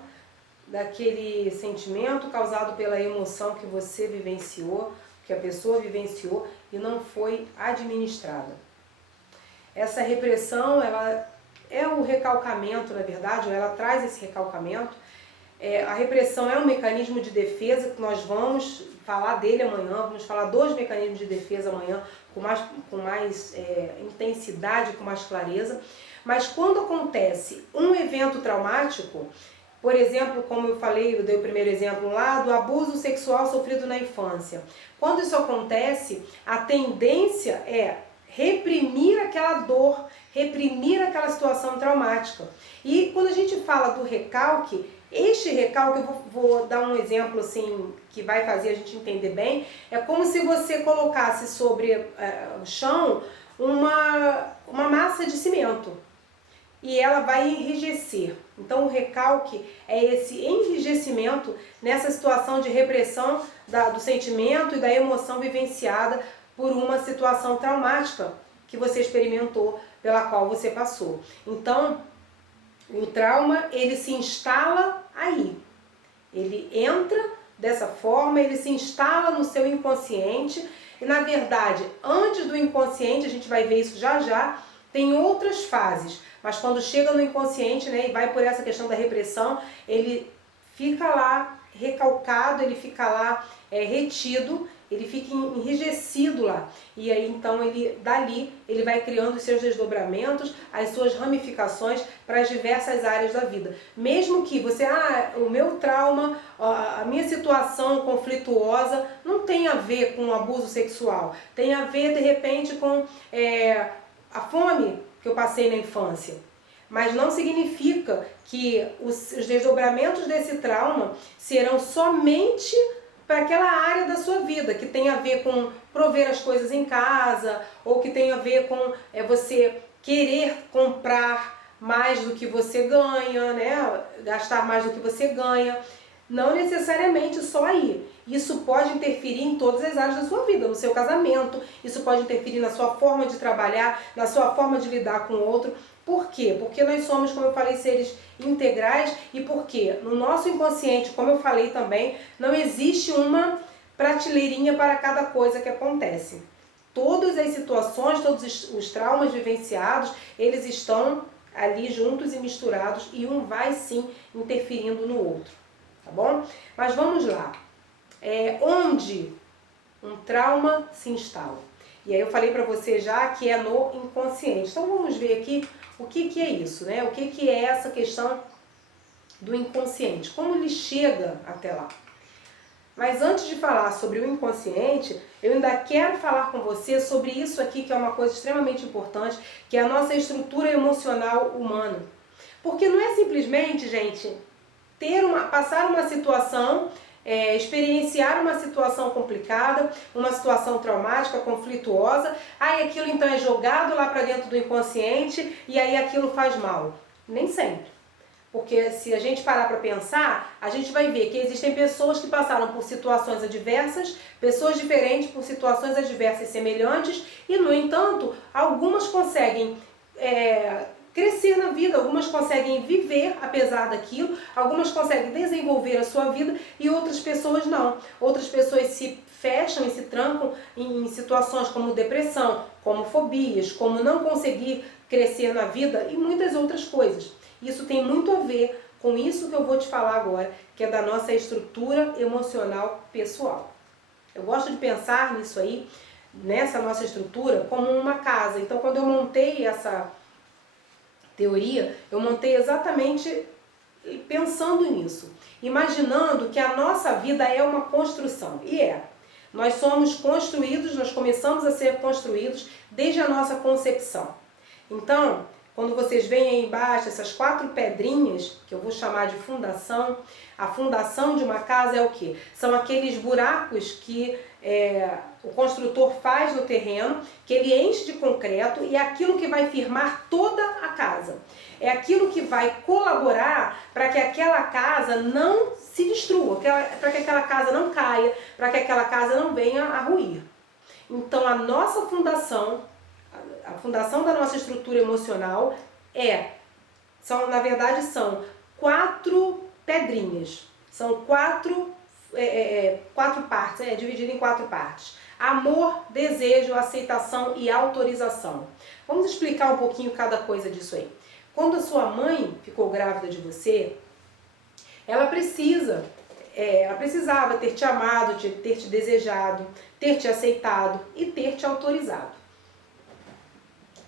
daquele sentimento causado pela emoção que você vivenciou, que a pessoa vivenciou e não foi administrada. Essa repressão, ela é o recalcamento, na verdade, ela traz esse recalcamento. A repressão é um mecanismo de defesa, que nós vamos falar dele amanhã, vamos falar dos mecanismos de defesa amanhã com mais intensidade, com mais clareza. Mas quando acontece um evento traumático, por exemplo, como eu falei, eu dei o primeiro exemplo lá, do abuso sexual sofrido na infância. Quando isso acontece, a tendência é reprimir aquela dor, reprimir aquela situação traumática. E quando a gente fala do recalque, este recalque, eu vou dar um exemplo assim que vai fazer a gente entender bem, é como se você colocasse sobre o chão uma massa de cimento e ela vai enrijecer. Então o recalque é esse enrijecimento nessa situação de repressão do sentimento e da emoção vivenciada por uma situação traumática que você experimentou, pela qual você passou. Então, o trauma, ele se instala aí. Ele entra dessa forma, ele se instala no seu inconsciente e, na verdade, antes do inconsciente, a gente vai ver isso já já, tem outras fases. Mas quando chega no inconsciente, né, e vai por essa questão da repressão, ele fica lá recalcado, ele fica lá retido, ele fica enrijecido lá. E aí então dali ele vai criando os seus desdobramentos, as suas ramificações para as diversas áreas da vida. Mesmo que você, o meu trauma, a minha situação conflituosa não tem a ver com abuso sexual, tem a ver de repente com a fome que eu passei na infância. Mas não significa que os desdobramentos desse trauma serão somente para aquela área da sua vida, que tem a ver com prover as coisas em casa, ou que tem a ver com você querer comprar mais do que você ganha, né? Gastar mais do que você ganha. Não necessariamente só aí. Isso pode interferir em todas as áreas da sua vida, no seu casamento, isso pode interferir na sua forma de trabalhar, na sua forma de lidar com o outro. Por quê? Porque nós somos, como eu falei, seres integrais e porque no nosso inconsciente, como eu falei também, não existe uma prateleirinha para cada coisa que acontece. Todas as situações, todos os traumas vivenciados, eles estão ali juntos e misturados e um vai sim interferindo no outro, tá bom? Mas vamos lá. Onde um trauma se instala? E aí eu falei para você já que é no inconsciente. Então vamos ver aqui o que é isso, né? O que é essa questão do inconsciente? Como ele chega até lá? Mas antes de falar sobre o inconsciente, eu ainda quero falar com você sobre isso aqui, que é uma coisa extremamente importante, que é a nossa estrutura emocional humana. Porque não é simplesmente, gente, passar uma situação, experienciar uma situação complicada, uma situação traumática, conflituosa, aí aquilo então é jogado lá para dentro do inconsciente e aí aquilo faz mal. Nem sempre. Porque se a gente parar para pensar, a gente vai ver que existem pessoas que passaram por situações adversas, pessoas diferentes por situações adversas semelhantes, e no entanto, algumas conseguem crescer na vida, algumas conseguem viver apesar daquilo, algumas conseguem desenvolver a sua vida e outras pessoas não. Outras pessoas se fecham e se trancam em situações como depressão, como fobias, como não conseguir crescer na vida e muitas outras coisas. Isso tem muito a ver com isso que eu vou te falar agora, que é da nossa estrutura emocional pessoal. Eu gosto de pensar nisso aí, nessa nossa estrutura, como uma casa. Então, quando eu montei essa teoria, eu montei exatamente pensando nisso, imaginando que a nossa vida é uma construção, e é. Nós somos construídos, nós começamos a ser construídos desde a nossa concepção. Então, quando vocês veem aí embaixo essas 4 pedrinhas, que eu vou chamar de fundação, a fundação de uma casa é o quê? São aqueles buracos que o construtor faz no terreno, que ele enche de concreto e é aquilo que vai firmar toda a casa. É aquilo que vai colaborar para que aquela casa não se destrua, para que aquela casa não caia, para que aquela casa não venha a ruir. Então a nossa fundação, a fundação da nossa estrutura emocional na verdade são 4 pedrinhas, são 4 partes, dividido em 4 partes. Amor, desejo, aceitação e autorização. Vamos explicar um pouquinho cada coisa disso aí. Quando a sua mãe ficou grávida de você, ela precisava ter te amado, ter te desejado, ter te aceitado e ter te autorizado.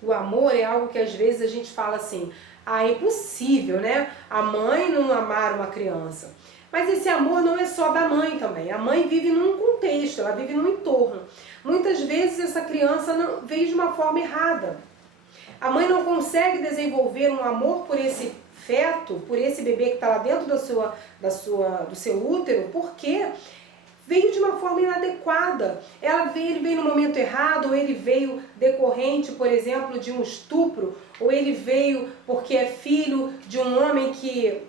O amor é algo que às vezes a gente fala assim, é impossível, né? A mãe não amar uma criança. Mas esse amor não é só da mãe também. A mãe vive num contexto, ela vive num entorno. Muitas vezes essa criança veio de uma forma errada. A mãe não consegue desenvolver um amor por esse feto, por esse bebê que está lá dentro do seu útero, porque veio de uma forma inadequada. Ele veio no momento errado, ou ele veio decorrente, por exemplo, de um estupro, ou ele veio porque é filho de um homem que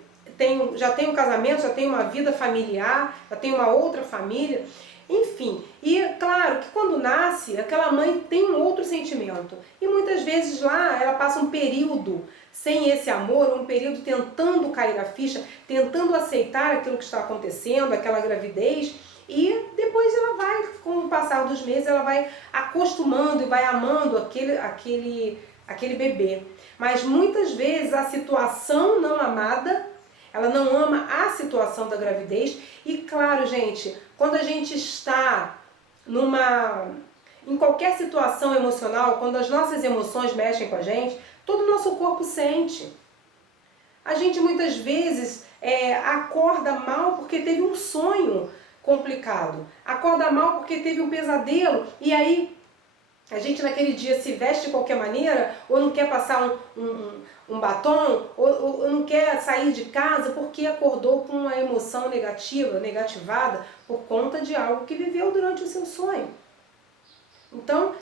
já tem um casamento, já tem uma vida familiar, já tem uma outra família, enfim. E claro que quando nasce, aquela mãe tem um outro sentimento. E muitas vezes lá ela passa um período sem esse amor, um período tentando cair a ficha, tentando aceitar aquilo que está acontecendo, aquela gravidez, e depois ela vai, com o passar dos meses, ela vai acostumando e vai amando aquele bebê. Mas muitas vezes a situação não amada, ela não ama a situação da gravidez. E claro, gente, quando a gente está em qualquer situação emocional, quando as nossas emoções mexem com a gente, todo o nosso corpo sente. A gente muitas vezes acorda mal porque teve um sonho complicado, acorda mal porque teve um pesadelo, e aí a gente naquele dia se veste de qualquer maneira, ou não quer passar um batom, ou não quer sair de casa porque acordou com uma emoção negativada por conta de algo que viveu durante o seu sonho. Então,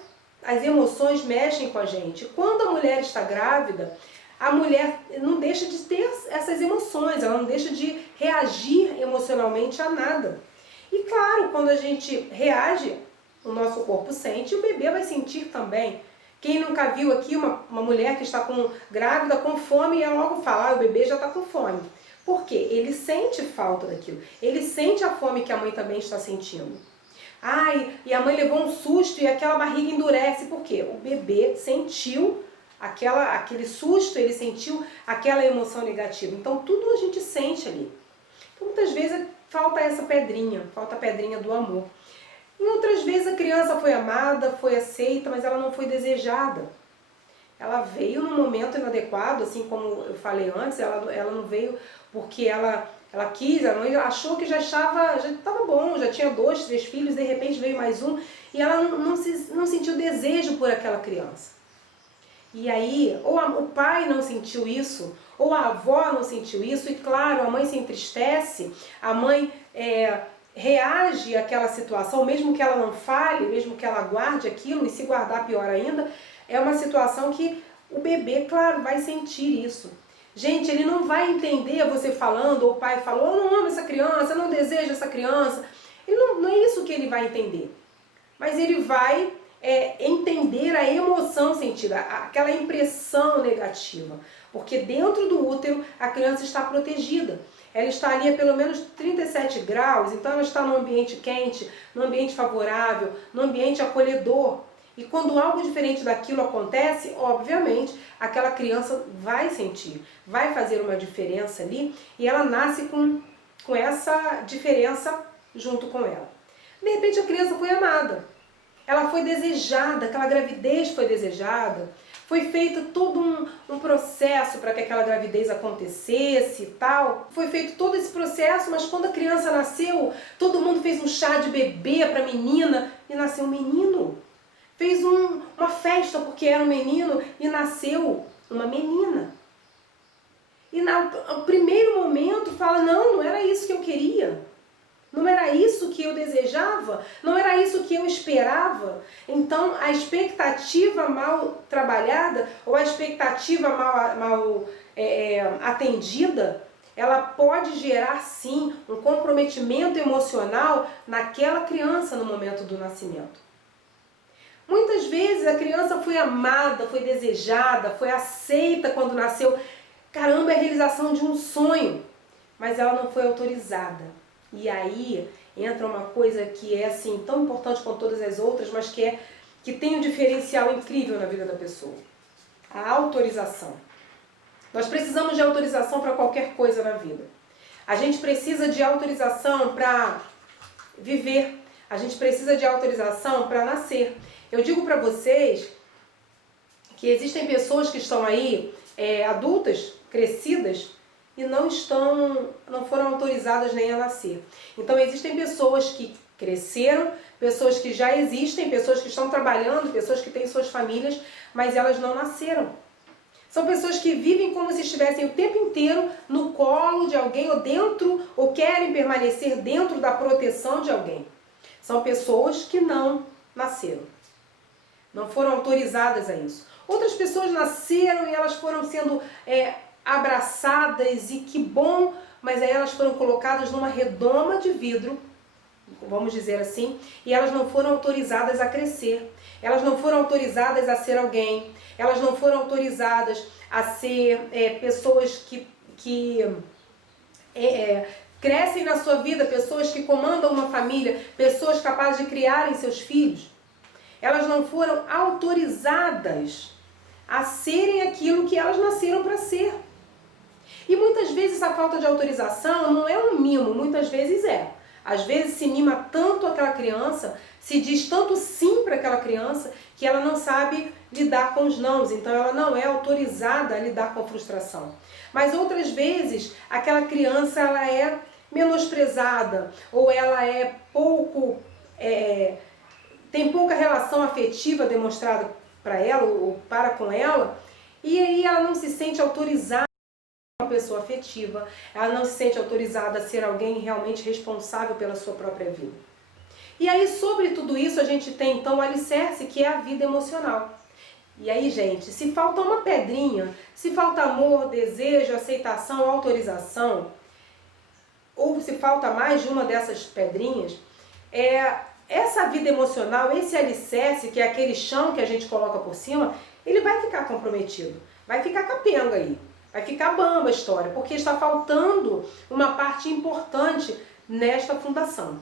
as emoções mexem com a gente. Quando a mulher está grávida, a mulher não deixa de ter essas emoções, ela não deixa de reagir emocionalmente a nada. E claro, quando a gente reage, o nosso corpo sente e o bebê vai sentir também. Quem nunca viu aqui uma mulher que está grávida com fome e ela logo fala, o bebê já está com fome. Por quê? Ele sente falta daquilo. Ele sente a fome que a mãe também está sentindo. E a mãe levou um susto e aquela barriga endurece. Por quê? O bebê sentiu aquele susto, ele sentiu aquela emoção negativa. Então tudo a gente sente ali. Então muitas vezes falta essa pedrinha, falta a pedrinha do amor. Em outras vezes a criança foi amada, foi aceita, mas ela não foi desejada. Ela veio num momento inadequado, assim como eu falei antes, ela não veio porque ela quis, a mãe achou que já estava bom, já tinha 2, 3 filhos, de repente veio mais um, e ela não sentiu desejo por aquela criança. E aí, ou o pai não sentiu isso, ou a avó não sentiu isso, e claro, a mãe se entristece, a mãe reage àquela situação, mesmo que ela não fale, mesmo que ela guarde aquilo, e se guardar pior ainda, é uma situação que o bebê, claro, vai sentir isso. Gente, ele não vai entender você falando, ou o pai falou, eu não amo essa criança, eu não desejo essa criança. Ele não é isso que ele vai entender. Mas ele vai entender a emoção sentida, aquela impressão negativa. Porque dentro do útero a criança está protegida. Ela está ali a pelo menos 37 graus, então ela está num ambiente quente, num ambiente favorável, num ambiente acolhedor. E quando algo diferente daquilo acontece, obviamente, aquela criança vai sentir, vai fazer uma diferença ali, e ela nasce com essa diferença junto com ela. De repente a criança foi amada, ela foi desejada, aquela gravidez foi desejada, foi feito todo um processo para que aquela gravidez acontecesse e tal. Foi feito todo esse processo, mas quando a criança nasceu, todo mundo fez um chá de bebê para a menina e nasceu um menino. Fez uma festa porque era um menino e nasceu uma menina. E no primeiro momento fala, não era isso que eu queria. Não era isso que eu desejava, não era isso que eu esperava. Então, a expectativa mal trabalhada, ou a expectativa mal atendida, ela pode gerar, sim, um comprometimento emocional naquela criança no momento do nascimento. Muitas vezes a criança foi amada, foi desejada, foi aceita quando nasceu. Caramba, é a realização de um sonho, mas ela não foi autorizada. E aí entra uma coisa que é assim tão importante quanto todas as outras, mas que tem um diferencial incrível na vida da pessoa. A autorização. Nós precisamos de autorização para qualquer coisa na vida. A gente precisa de autorização para viver. A gente precisa de autorização para nascer. Eu digo para vocês que existem pessoas que estão aí, adultas, crescidas, e não foram autorizadas nem a nascer. Então existem pessoas que cresceram, pessoas que já existem, pessoas que estão trabalhando, pessoas que têm suas famílias, mas elas não nasceram. São pessoas que vivem como se estivessem o tempo inteiro no colo de alguém ou querem permanecer dentro da proteção de alguém. São pessoas que não nasceram. Não foram autorizadas a isso. Outras pessoas nasceram e elas foram sendo abraçadas, e que bom, mas aí elas foram colocadas numa redoma de vidro, vamos dizer assim, e elas não foram autorizadas a crescer. Elas não foram autorizadas a ser alguém. Elas não foram autorizadas a ser pessoas que crescem na sua vida, pessoas que comandam uma família, pessoas capazes de criarem seus filhos. Elas não foram autorizadas a serem aquilo que elas nasceram para ser. E muitas vezes a falta de autorização não é um mimo, muitas vezes é. Às vezes se mima tanto aquela criança, se diz tanto sim para aquela criança, que ela não sabe lidar com os nãos, então ela não é autorizada a lidar com a frustração. Mas outras vezes aquela criança ela é menosprezada, ou ela é tem pouca relação afetiva demonstrada para ela ou para com ela, e aí ela não se sente autorizada a ser uma pessoa afetiva, ela não se sente autorizada a ser alguém realmente responsável pela sua própria vida. E aí, sobre tudo isso, a gente tem então o alicerce, que é a vida emocional. E aí, gente, se falta uma pedrinha, se falta amor, desejo, aceitação, autorização, ou se falta mais de uma dessas pedrinhas, essa vida emocional, esse alicerce, que é aquele chão que a gente coloca por cima, ele vai ficar comprometido, vai ficar capenga aí, vai ficar bamba a história, porque está faltando uma parte importante nesta fundação.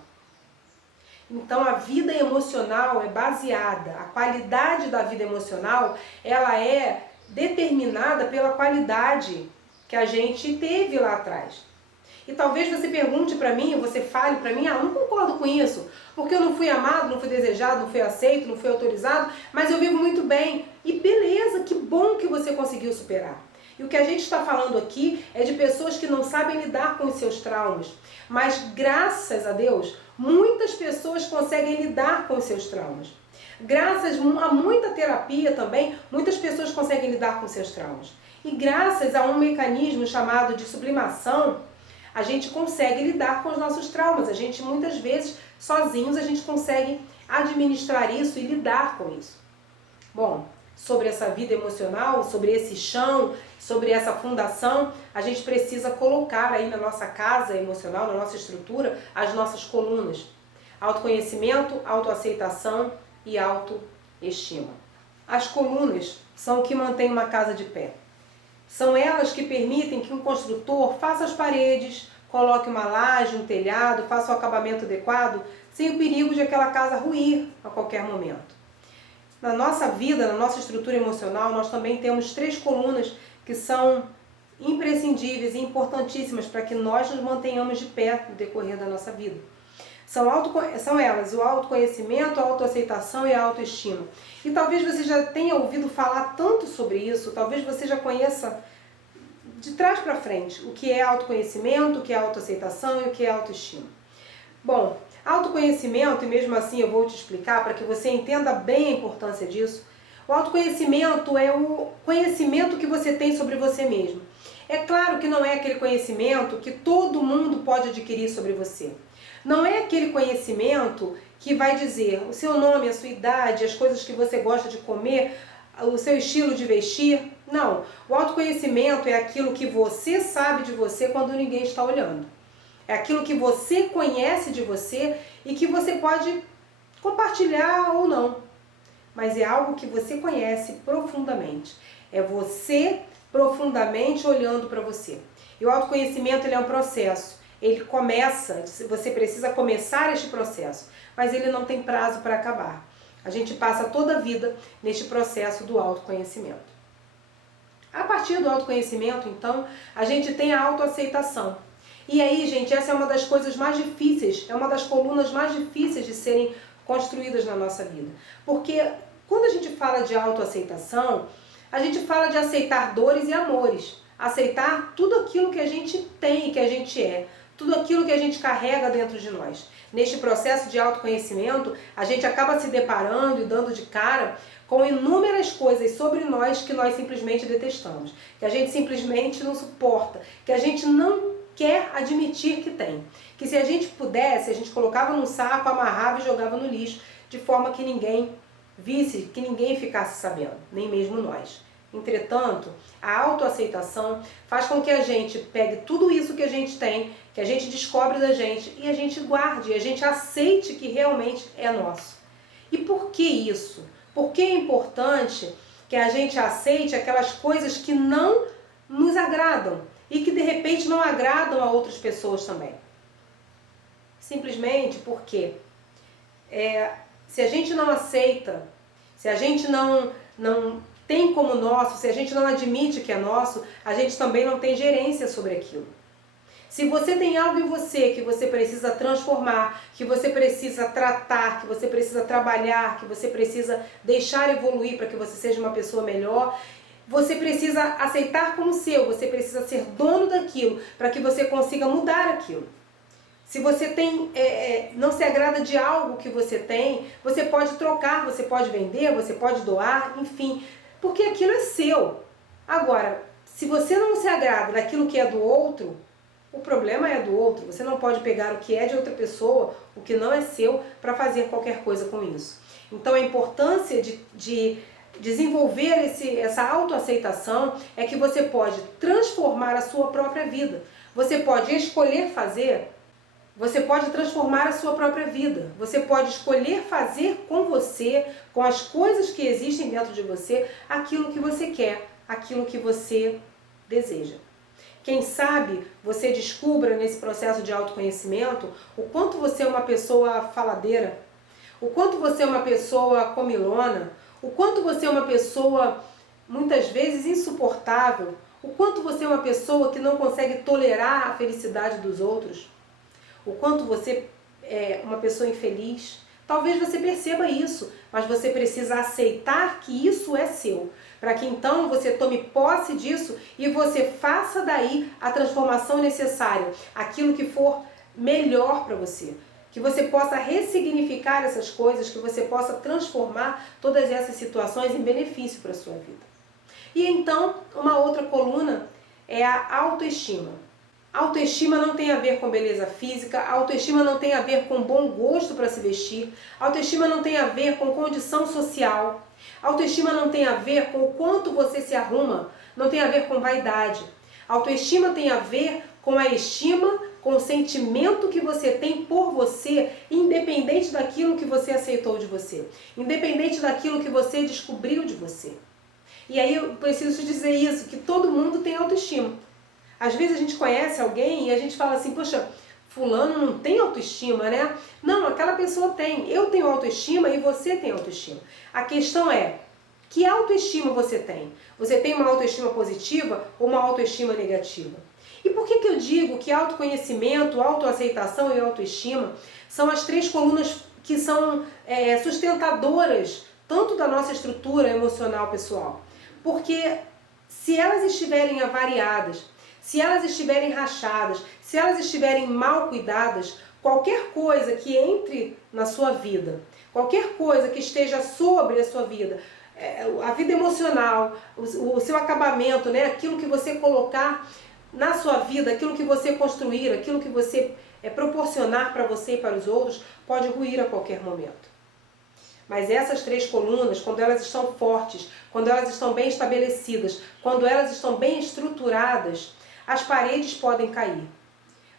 Então a vida emocional é baseada, a qualidade da vida emocional, ela é determinada pela qualidade que a gente teve lá atrás. E talvez você pergunte para mim, você fale para mim, não concordo com isso, porque eu não fui amado, não fui desejado, não fui aceito, não fui autorizado, mas eu vivo muito bem. E beleza, que bom que você conseguiu superar. E o que a gente está falando aqui é de pessoas que não sabem lidar com os seus traumas. Mas graças a Deus, muitas pessoas conseguem lidar com os seus traumas. Graças a muita terapia também, muitas pessoas conseguem lidar com os seus traumas. E graças a um mecanismo chamado de sublimação, a gente consegue lidar com os nossos traumas. A gente, muitas vezes, sozinhos, a gente consegue administrar isso e lidar com isso. Bom, sobre essa vida emocional, sobre esse chão, sobre essa fundação, a gente precisa colocar aí na nossa casa emocional, na nossa estrutura, as nossas colunas. Autoconhecimento, autoaceitação e autoestima. As colunas são o que mantém uma casa de pé. São elas que permitem que um construtor faça as paredes, coloque uma laje, um telhado, faça o acabamento adequado, sem o perigo de aquela casa ruir a qualquer momento. Na nossa vida, na nossa estrutura emocional, nós também temos 3 colunas que são imprescindíveis e importantíssimas para que nós nos mantenhamos de pé no decorrer da nossa vida. São elas o autoconhecimento, a autoaceitação e a autoestima. E talvez você já tenha ouvido falar tanto sobre isso, talvez você já conheça de trás para frente o que é autoconhecimento, o que é autoaceitação e o que é autoestima. Bom, autoconhecimento, e mesmo assim eu vou te explicar para que você entenda bem a importância disso. O autoconhecimento é o conhecimento que você tem sobre você mesmo. É claro que não é aquele conhecimento que todo mundo pode adquirir sobre você. Não é aquele conhecimento que vai dizer o seu nome, a sua idade, as coisas que você gosta de comer, o seu estilo de vestir. Não. O autoconhecimento é aquilo que você sabe de você quando ninguém está olhando. É aquilo que você conhece de você e que você pode compartilhar ou não. Mas é algo que você conhece profundamente. É você profundamente olhando para você. E o autoconhecimento ele é um processo. Ele começa, você precisa começar este processo, mas ele não tem prazo para acabar. A gente passa toda a vida neste processo do autoconhecimento. A partir do autoconhecimento, então, a gente tem a autoaceitação. E aí, gente, essa é uma das coisas mais difíceis, é uma das colunas mais difíceis de serem construídas na nossa vida. Porque quando a gente fala de autoaceitação, a gente fala de aceitar dores e amores. Aceitar tudo aquilo que a gente tem, que a gente é. Tudo aquilo que a gente carrega dentro de nós. Neste processo de autoconhecimento, a gente acaba se deparando e dando de cara com inúmeras coisas sobre nós que nós simplesmente detestamos. Que a gente simplesmente não suporta. Que a gente não quer admitir que tem. Que se a gente pudesse, a gente colocava num saco, amarrava e jogava no lixo, de forma que ninguém visse, que ninguém ficasse sabendo, nem mesmo nós. Entretanto, a autoaceitação faz com que a gente pegue tudo isso que a gente tem, que a gente descobre da gente, e a gente guarde, e a gente aceite que realmente é nosso. E por que isso? Por que é importante que a gente aceite aquelas coisas que não nos agradam e que de repente não agradam a outras pessoas também? Simplesmente porque se a gente não aceita, se a gente não tem como nosso, se a gente não admite que é nosso, a gente também não tem gerência sobre aquilo. Se você tem algo em você que você precisa transformar, que você precisa tratar, que você precisa trabalhar, que você precisa deixar evoluir para que você seja uma pessoa melhor, você precisa aceitar como seu, você precisa ser dono daquilo para que você consiga mudar aquilo. Se você não se agrada de algo que você tem, você pode trocar, você pode vender, você pode doar, enfim, porque aquilo é seu. Agora, se você não se agrada daquilo que é do outro, o problema é do outro. Você não pode pegar o que é de outra pessoa, o que não é seu, para fazer qualquer coisa com isso. Então a importância de desenvolver essa autoaceitação é que você pode transformar a sua própria vida. Você pode escolher fazer. Você pode transformar a sua própria vida. Você pode escolher fazer com você, com as coisas que existem dentro de você, aquilo que você quer, aquilo que você deseja. Quem sabe você descubra nesse processo de autoconhecimento o quanto você é uma pessoa faladeira, o quanto você é uma pessoa comilona, o quanto você é uma pessoa muitas vezes insuportável, o quanto você é uma pessoa que não consegue tolerar a felicidade dos outros. O quanto você é uma pessoa infeliz. Talvez você perceba isso, mas você precisa aceitar que isso é seu, para que então você tome posse disso e você faça daí a transformação necessária, aquilo que for melhor para você. Que você possa ressignificar essas coisas, que você possa transformar todas essas situações em benefício para a sua vida. E então, uma outra coluna é a autoestima. Autoestima não tem a ver com beleza física, autoestima não tem a ver com bom gosto para se vestir, autoestima não tem a ver com condição social, autoestima não tem a ver com o quanto você se arruma, não tem a ver com vaidade. Autoestima tem a ver com a estima, com o sentimento que você tem por você, independente daquilo que você aceitou de você, independente daquilo que você descobriu de você. E aí eu preciso te dizer isso, que todo mundo tem autoestima. Às vezes a gente conhece alguém e a gente fala assim, poxa, fulano não tem autoestima, né? Não, aquela pessoa tem. Eu tenho autoestima e você tem autoestima. A questão é, que autoestima você tem? Você tem uma autoestima positiva ou uma autoestima negativa? E por que eu digo que autoconhecimento, autoaceitação e autoestima são as três colunas que são sustentadoras tanto da nossa estrutura emocional pessoal? Porque se elas estiverem avariadas, se elas estiverem rachadas, se elas estiverem mal cuidadas, qualquer coisa que entre na sua vida, qualquer coisa que esteja sobre a sua vida, a vida emocional, o seu acabamento, né, aquilo que você colocar na sua vida, aquilo que você construir, aquilo que você proporcionar para você e para os outros, pode ruir a qualquer momento. Mas essas três colunas, quando elas estão fortes, quando elas estão bem estabelecidas, quando elas estão bem estruturadas, as paredes podem cair,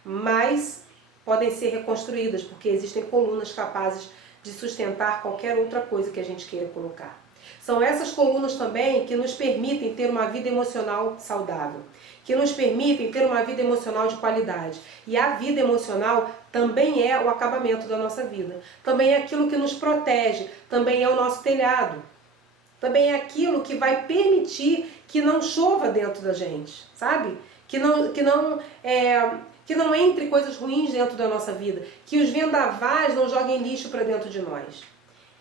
mas podem ser reconstruídas, porque existem colunas capazes de sustentar qualquer outra coisa que a gente queira colocar. São essas colunas também que nos permitem ter uma vida emocional saudável, que nos permitem ter uma vida emocional de qualidade. E a vida emocional também é o acabamento da nossa vida, também é aquilo que nos protege, também é o nosso telhado, também é aquilo que vai permitir que não chova dentro da gente, sabe? Que não entre coisas ruins dentro da nossa vida, que os vendavais não joguem lixo para dentro de nós.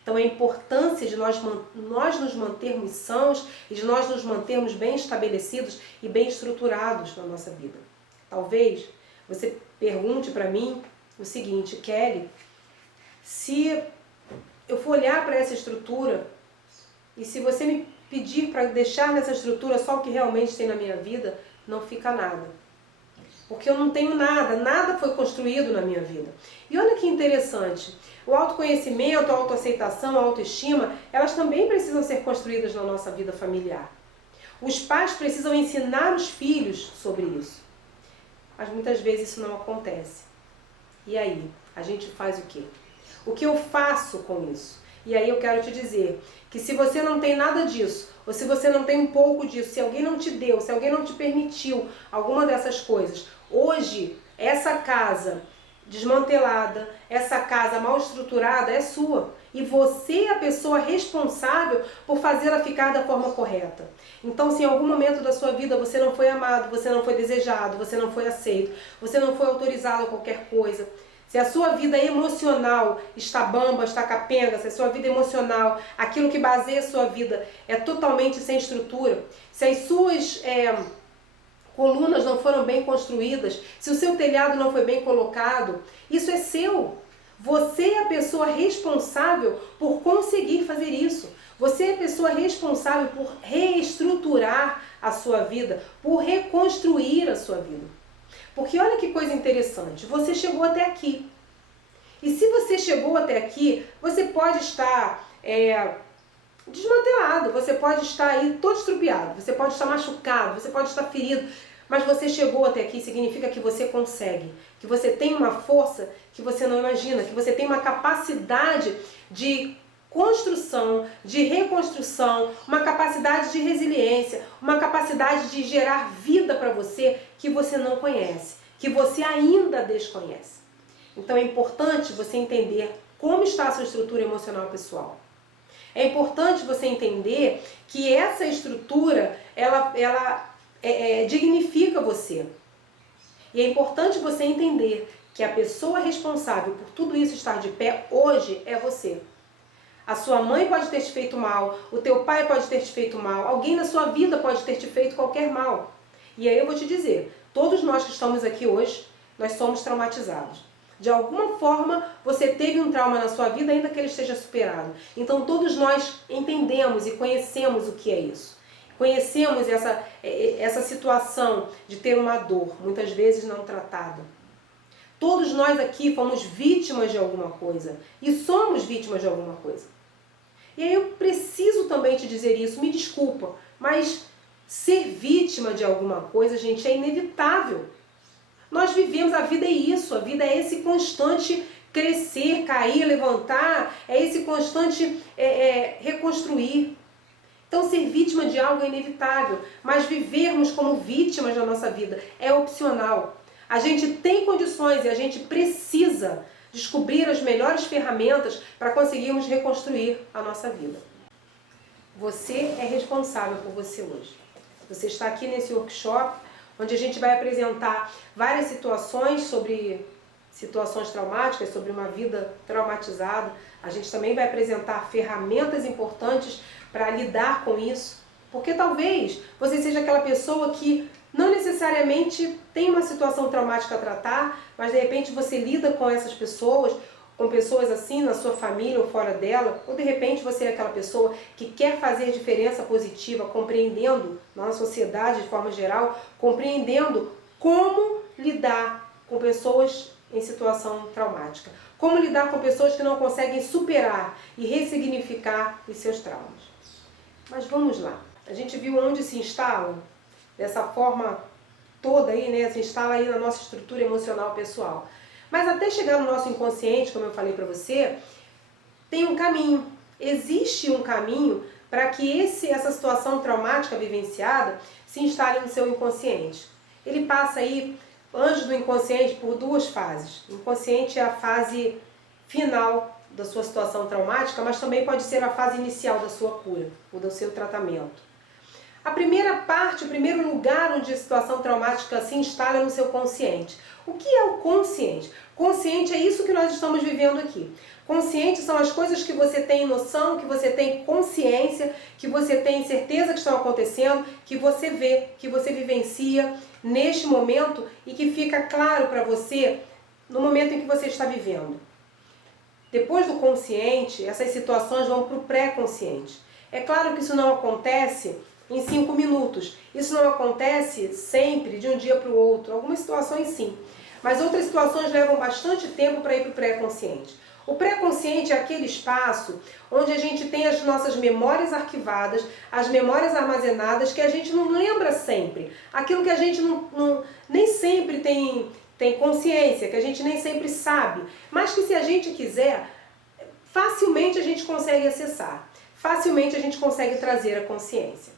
Então a importância de nós nos mantermos sãos e de nós nos mantermos bem estabelecidos e bem estruturados na nossa vida. Talvez você pergunte para mim o seguinte, Kelly, se eu for olhar para essa estrutura e se você me pedir para deixar nessa estrutura só o que realmente tem na minha vida, não fica nada. Porque eu não tenho nada, nada foi construído na minha vida. E olha que interessante, o autoconhecimento, a autoaceitação, a autoestima, elas também precisam ser construídas na nossa vida familiar. Os pais precisam ensinar os filhos sobre isso. Mas muitas vezes isso não acontece. E aí, a gente faz o quê? O que eu faço com isso? E aí eu quero te dizer que se você não tem nada disso, ou se você não tem um pouco disso, se alguém não te deu, se alguém não te permitiu alguma dessas coisas, hoje essa casa desmantelada, essa casa mal estruturada é sua. E você é a pessoa responsável por fazê-la ficar da forma correta. Então, se em algum momento da sua vida você não foi amado, você não foi desejado, você não foi aceito, você não foi autorizado a qualquer coisa, se a sua vida emocional está bamba, está capenga, se a sua vida emocional, aquilo que baseia a sua vida é totalmente sem estrutura, se as suas colunas não foram bem construídas, se o seu telhado não foi bem colocado, isso é seu. Você é a pessoa responsável por conseguir fazer isso. Você é a pessoa responsável por reestruturar a sua vida, por reconstruir a sua vida. Porque olha que coisa interessante, você chegou até aqui. E se você chegou até aqui, você pode estar desmantelado, você pode estar aí todo estrupiado, você pode estar machucado, você pode estar ferido, mas você chegou até aqui, significa que você consegue, que você tem uma força que você não imagina, que você tem uma capacidade de construção, de reconstrução, uma capacidade de resiliência, uma capacidade de gerar vida para você que você não conhece, que você ainda desconhece. Então é importante você entender como está a sua estrutura emocional pessoal. É importante você entender que essa estrutura, ela dignifica você. E é importante você entender que a pessoa responsável por tudo isso estar de pé hoje é você. A sua mãe pode ter te feito mal, o teu pai pode ter te feito mal, alguém na sua vida pode ter te feito qualquer mal. E aí eu vou te dizer, todos nós que estamos aqui hoje, nós somos traumatizados. De alguma forma você teve um trauma na sua vida, ainda que ele esteja superado. Então todos nós entendemos e conhecemos o que é isso. Conhecemos essa situação de ter uma dor, muitas vezes não tratada. Todos nós aqui fomos vítimas de alguma coisa e somos vítimas de alguma coisa. E aí eu preciso também te dizer isso, me desculpa, mas ser vítima de alguma coisa, gente, é inevitável. Nós vivemos, a vida é isso, a vida é esse constante crescer, cair, levantar, é esse constante reconstruir. Então ser vítima de algo é inevitável, mas vivermos como vítimas da nossa vida é opcional. A gente tem condições e a gente precisa descobrir as melhores ferramentas para conseguirmos reconstruir a nossa vida. Você é responsável por você hoje. Você está aqui nesse workshop, onde a gente vai apresentar várias situações sobre situações traumáticas, sobre uma vida traumatizada. A gente também vai apresentar ferramentas importantes para lidar com isso, porque talvez você seja aquela pessoa que não necessariamente tem uma situação traumática a tratar, mas de repente você lida com essas pessoas, com pessoas assim na sua família ou fora dela, ou de repente você é aquela pessoa que quer fazer diferença positiva, compreendendo na sociedade de forma geral, compreendendo como lidar com pessoas em situação traumática, como lidar com pessoas que não conseguem superar e ressignificar os seus traumas. Mas vamos lá, a gente viu onde se instalam, dessa forma toda aí, né, se instala aí na nossa estrutura emocional pessoal. Mas até chegar no nosso inconsciente, como eu falei para você, tem um caminho. Existe um caminho para que essa situação traumática vivenciada se instale no seu inconsciente. Ele passa aí, antes do inconsciente, por duas fases. O inconsciente é a fase final da sua situação traumática, mas também pode ser a fase inicial da sua cura, ou do seu tratamento. A primeira parte, o primeiro lugar onde a situação traumática se instala é no seu consciente. O que é o consciente? Consciente é isso que nós estamos vivendo aqui. Consciente são as coisas que você tem noção, que você tem consciência, que você tem certeza que estão acontecendo, que você vê, que você vivencia neste momento e que fica claro para você no momento em que você está vivendo. Depois do consciente, essas situações vão para o pré-consciente. É claro que isso não acontece em 5 minutos. Isso não acontece sempre, de um dia para o outro. Algumas situações sim, mas outras situações levam bastante tempo para ir para o pré-consciente. O pré-consciente é aquele espaço onde a gente tem as nossas memórias arquivadas, as memórias armazenadas que a gente não lembra sempre. Aquilo que a gente nem sempre tem consciência, que a gente nem sempre sabe, mas que se a gente quiser, facilmente a gente consegue acessar. Facilmente a gente consegue trazer a consciência.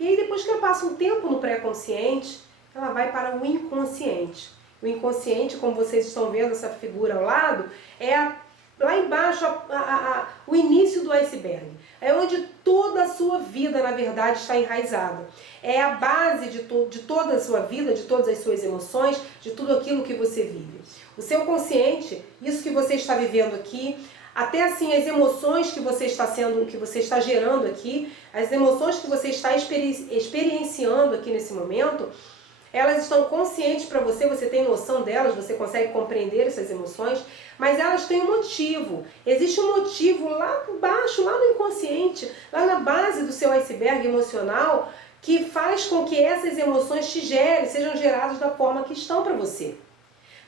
E aí depois que ela passa um tempo no pré-consciente, ela vai para o inconsciente. O inconsciente, como vocês estão vendo essa figura ao lado, é lá embaixo o início do iceberg. É onde toda a sua vida, na verdade, está enraizada. É a base de toda a sua vida, de todas as suas emoções, de tudo aquilo que você vive. O seu consciente, isso que você está vivendo aqui, até assim as emoções que você está gerando aqui, as emoções que você está experienciando aqui nesse momento, elas estão conscientes para você, você tem noção delas, você consegue compreender essas emoções, mas elas têm um motivo. Existe um motivo lá embaixo, lá no inconsciente, lá na base do seu iceberg emocional, que faz com que essas emoções sejam geradas da forma que estão para você.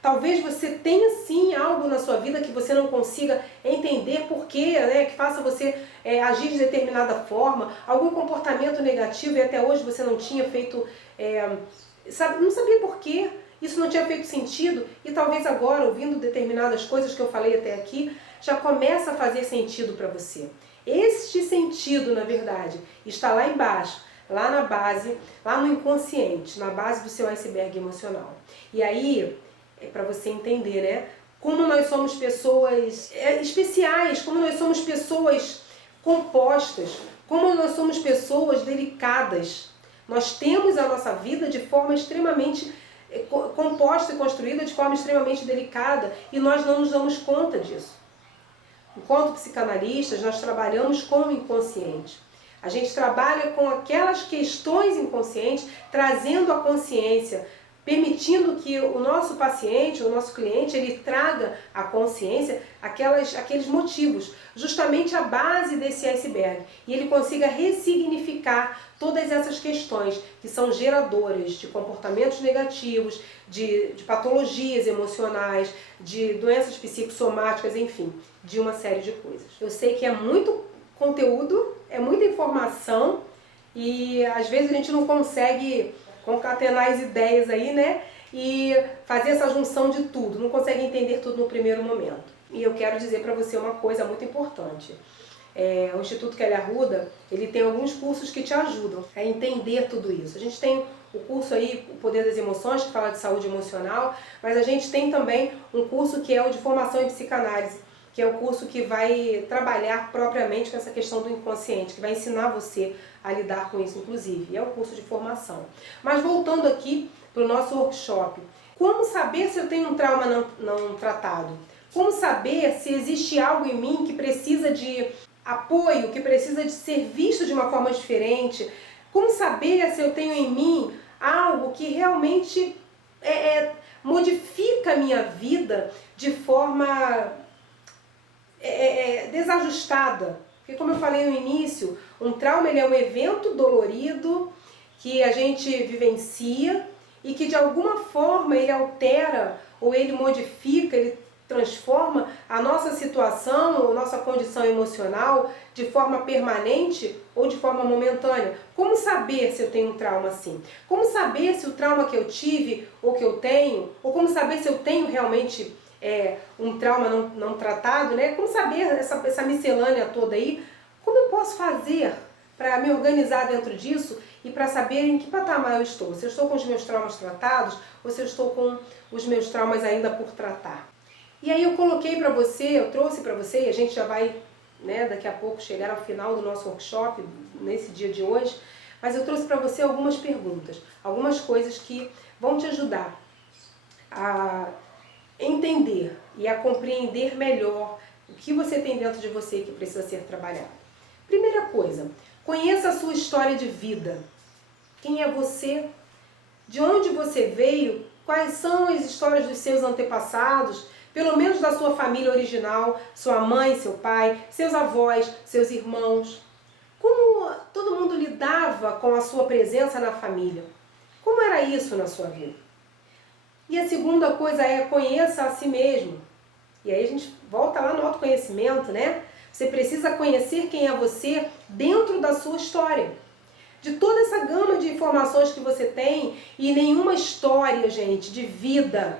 Talvez você tenha sim algo na sua vida que você não consiga entender porquê, né, que faça você agir de determinada forma, algum comportamento negativo e até hoje você não tinha feito, não sabia porquê, isso não tinha feito sentido e talvez agora, ouvindo determinadas coisas que eu falei até aqui, já começa a fazer sentido para você. Este sentido, na verdade, está lá embaixo, lá na base, lá no inconsciente, na base do seu iceberg emocional. E aí, é para você entender, né? Como nós somos pessoas especiais, como nós somos pessoas compostas, como nós somos pessoas delicadas. Nós temos a nossa vida de forma extremamente composta e construída de forma extremamente delicada e nós não nos damos conta disso. Enquanto psicanalistas, nós trabalhamos com o inconsciente. A gente trabalha com aquelas questões inconscientes, trazendo a consciência, permitindo que o nosso paciente, o nosso cliente, ele traga à consciência aqueles motivos, justamente a base desse iceberg, e ele consiga ressignificar todas essas questões que são geradoras de comportamentos negativos, de patologias emocionais, de doenças psicossomáticas, enfim, de uma série de coisas. Eu sei que é muito conteúdo, é muita informação e às vezes a gente não consegue concatenar as ideias aí, né? E fazer essa junção de tudo, não consegue entender tudo no primeiro momento. E eu quero dizer para você uma coisa muito importante. O Instituto Kelly Arruda, ele tem alguns cursos que te ajudam a entender tudo isso. A gente tem o curso aí, O Poder das Emoções, que fala de saúde emocional, mas a gente tem também um curso que é o de formação em psicanálise, que é o curso que vai trabalhar propriamente com essa questão do inconsciente, que vai ensinar você a lidar com isso, inclusive. E é o curso de formação. Mas voltando aqui para o nosso workshop, como saber se eu tenho um trauma não tratado? Como saber se existe algo em mim que precisa de apoio, que precisa de ser visto de uma forma diferente? Como saber se eu tenho em mim algo que realmente modifica a minha vida de forma desajustada? Porque, como eu falei no início, um trauma ele é um evento dolorido que a gente vivencia e que de alguma forma ele altera ou ele modifica, ele transforma a nossa situação ou nossa condição emocional de forma permanente ou de forma momentânea. Como saber se eu tenho um trauma assim? Como saber se o trauma que eu tive ou que eu tenho, ou como saber se eu tenho realmente um trauma não tratado, né? Como saber essa miscelânea toda aí? Como eu posso fazer para me organizar dentro disso e para saber em que patamar eu estou? Se eu estou com os meus traumas tratados ou se eu estou com os meus traumas ainda por tratar? E aí eu coloquei para você, eu trouxe para você, e a gente já vai, né, daqui a pouco chegar ao final do nosso workshop, nesse dia de hoje, mas eu trouxe para você algumas perguntas, algumas coisas que vão te ajudar a entender e a compreender melhor o que você tem dentro de você que precisa ser trabalhado. Primeira coisa, conheça a sua história de vida. Quem é você? De onde você veio? Quais são as histórias dos seus antepassados? Pelo menos da sua família original, sua mãe, seu pai, seus avós, seus irmãos. Como todo mundo lidava com a sua presença na família? Como era isso na sua vida? E a segunda coisa é conheça a si mesmo. E aí a gente volta lá no autoconhecimento, né? Você precisa conhecer quem é você dentro da sua história. De toda essa gama de informações que você tem, e nenhuma história, gente, de vida